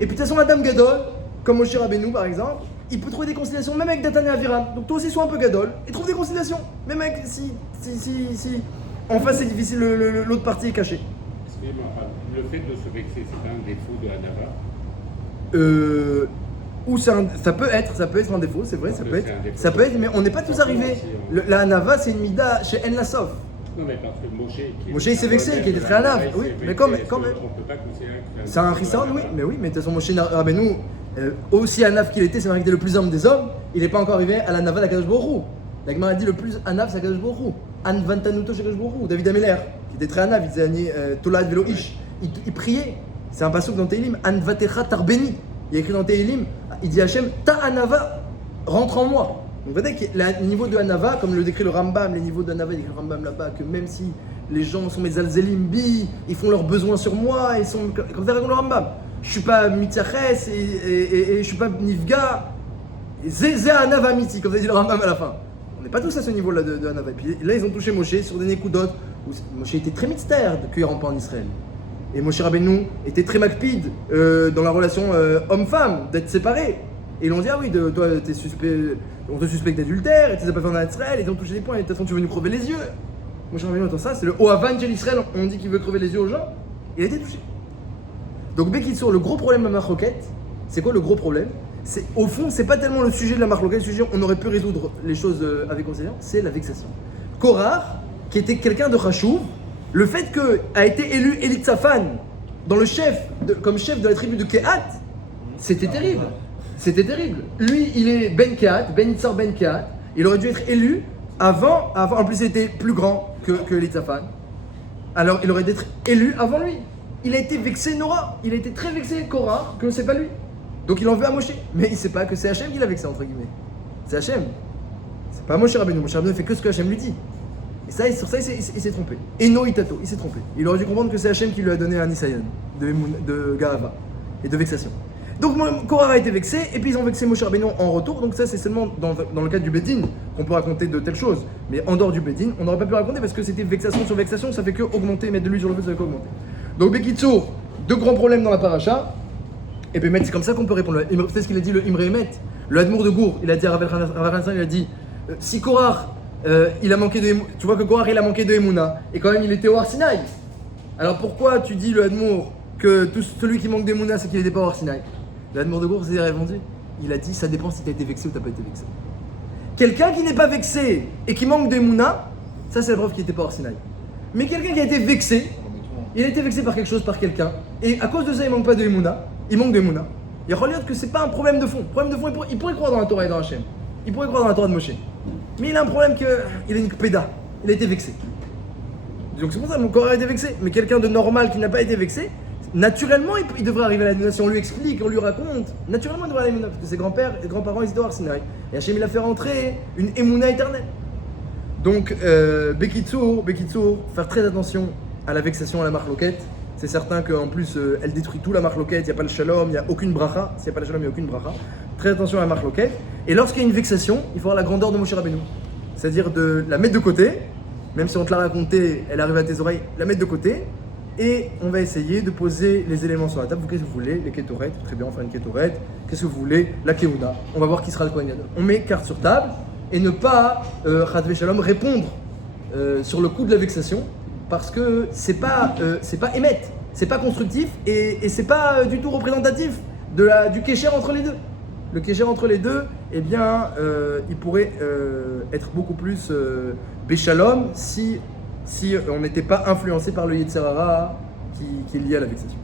Et puis de toute façon, Adam Gadol, comme Moshe Rabbeinu par exemple, il peut trouver des conciliations même avec Datan et Aviram. Donc toi aussi, sois un peu Gadol et trouve des conciliations. Même avec si en face c'est difficile, l'autre partie est cachée. Excusez-moi, le fait de se vexer, c'est pas un défaut de Hanava? Ou ça peut être un défaut, c'est vrai, Donc, ça c'est peut être, un défaut. ça peut être, mais on n'est pas tous arrivés. La Hanava, c'est une mida chez En Lassof. Non, mais parce que Moshe, il s'est vexé, qui était très Hanav, oui, mais quand même. On peut pas considérer que C'est un Rissaon, oui, mais oui, mais de toute façon, Moshe Rabbeinu, aussi Hanav qu'il était, c'est marqué le plus homme des hommes, il n'est pas encore arrivé à la Nava d'Akadosh Baruch Hu. La Gemara dit le plus Hanav, c'est Akadosh Baruch Hu. An Vantanuto chez Akadosh Baruch Hu. David Ameller, qui était très Hanav, il disait Tolad Velo Ish, il priait. C'est un passouk dans Tehillim, An Vatecha Tarbeni. Il y a écrit dans Tehillim, il dit Hachem, ta Hanava rentre en moi. Donc vous voyez que le niveau de Hanava, comme le décrit le Rambam, les niveaux de Hanava, il décrit le Rambam là-bas, que même si les gens sont mes alzelim bi, ils font leurs besoins sur moi, ils sont comme ça raconte le Rambam. Je suis pas mitzaches et je suis pas nifga. Zé Hanava miti, comme ça dit le Rambam à la fin. On n'est pas tous à ce niveau-là de Hanava. Et puis là, ils ont touché Moshe sur des nékoudotes où Moshe était très mitzter de cueillir en pain en Israël. Et Moshe Rabbeinu était très makpid dans la relation homme-femme, d'être séparés. Et ils ont dit, ah oui, toi, t'es suspect, on te suspecte d'adultère, et tu les as pas fait en Israël, et ils ont touché des points, et de toute façon, tu veux nous crever les yeux. Moshe Rabbeinu entend ça, c'est le Ohavan de l'Israël, on dit qu'il veut crever les yeux aux gens. Il a été touché. Donc, Bekitsour, le gros problème à Marloquette, c'est quoi le gros problème? C'est, au fond, c'est pas tellement le sujet de la Marloquette, le sujet, on aurait pu résoudre les choses avec conciliation, c'est la vexation. Korach, qui était quelqu'un de Chachouv, le fait qu'a été élu Elitzaphan comme chef de la tribu de Kehat, c'était terrible. C'était terrible. Lui, il est Ben Kehat, Ben Yitzhar Ben Kehat. Il aurait dû être élu avant. En plus, il était plus grand que Elitzaphan. Alors, il aurait dû être élu avant lui. Il a été vexé Nora. Il a été très vexé Korah, que c'est pas lui. Donc, il en veut à Moshe. Mais il sait pas que c'est Hachem qui l'a vexé, entre guillemets. C'est Hachem. C'est pas Moshe Rabbeinu. Moshe Rabbeinu fait que ce que Hachem lui dit. Et ça, sur ça, il s'est trompé. Eno Itato, il s'est trompé. Il aurait dû comprendre que c'est Hachem qui lui a donné un Nisayan de Gahava et de vexation. Donc Korah a été vexé, et puis ils ont vexé Moshe Rabbeinu en retour. Donc ça, c'est seulement dans le cadre du Bedin qu'on peut raconter de telles choses. Mais en dehors du Bedin, on n'aurait pas pu raconter parce que c'était vexation sur vexation, ça fait que augmenter, mettre de l'huile sur le feu, ça fait qu'augmenter. Donc Bekitsour, deux grands problèmes dans la paracha. Et puis c'est comme ça qu'on peut répondre. C'est ce qu'il a dit le Imre Emet, le Admour de Gour. Il a dit à Rav Hansan, il a dit si Korah il a manqué de, tu vois que Korah il a manqué de Emouna et quand même il était au Har Sinaï. Alors pourquoi tu dis le Admour que celui qui manque d'Emouna c'est qu'il n'était pas au Har Sinaï? Le Admour de Gour s'est répondu. Il a dit ça dépend si tu as été vexé ou tu n'as pas été vexé. Quelqu'un qui n'est pas vexé et qui manque d'Emouna, ça c'est la preuve qu'il n'était pas au Har Sinaï. Mais quelqu'un qui a été vexé, il a été vexé par quelque chose, par quelqu'un, et à cause de ça il manque pas d'Emouna, il manque d'Emouna. Il y a relié que c'est pas un problème de fond. Problème de fond, il pourrait croire dans la Torah et dans Hachem. Il pourrait croire dans la Torah de Moshe. Mais il a un problème qu'il a une kpeda. Il a été vexé. Donc c'est pour ça que mon corps a été vexé. Mais quelqu'un de normal qui n'a pas été vexé, naturellement il devrait arriver à la Emouna. Si on lui explique, on lui raconte, naturellement il devrait aller à la Emouna. Parce que ses grands-pères et grands-parents ils étaient au Har Sinaï. Et Hachem il a fait rentrer une Emouna éternelle. Donc Bekitsour, faire très attention à la vexation, à la marloquette. C'est certain qu'en plus elle détruit tout la marloquette. Il n'y a pas le shalom, il n'y a aucune bracha. S'il n'y a pas le shalom, il n'y a aucune bracha. Très attention à la marloquette. Et lorsqu'il y a une vexation, il faut avoir la grandeur de Moshe Rabbeinu. C'est-à-dire de la mettre de côté, même si on te l'a raconté, elle arrive à tes oreilles, la mettre de côté. Et on va essayer de poser les éléments sur la table. Qu'est-ce que vous voulez? Les kétorettes, très bien, on fait une kétorette. Qu'est-ce que vous voulez? La keuna. On va voir qui sera le Kohen Gadol. On met carte sur table et ne pas, Chadvé Shalom, répondre sur le coup de la vexation. Parce que c'est pas émettre, c'est pas constructif et c'est pas du tout représentatif du kécher entre les deux. Le kécher entre les deux, eh bien, il pourrait être beaucoup plus béchalom si on n'était pas influencé par le Yetzer Hara qui est lié à la vexation.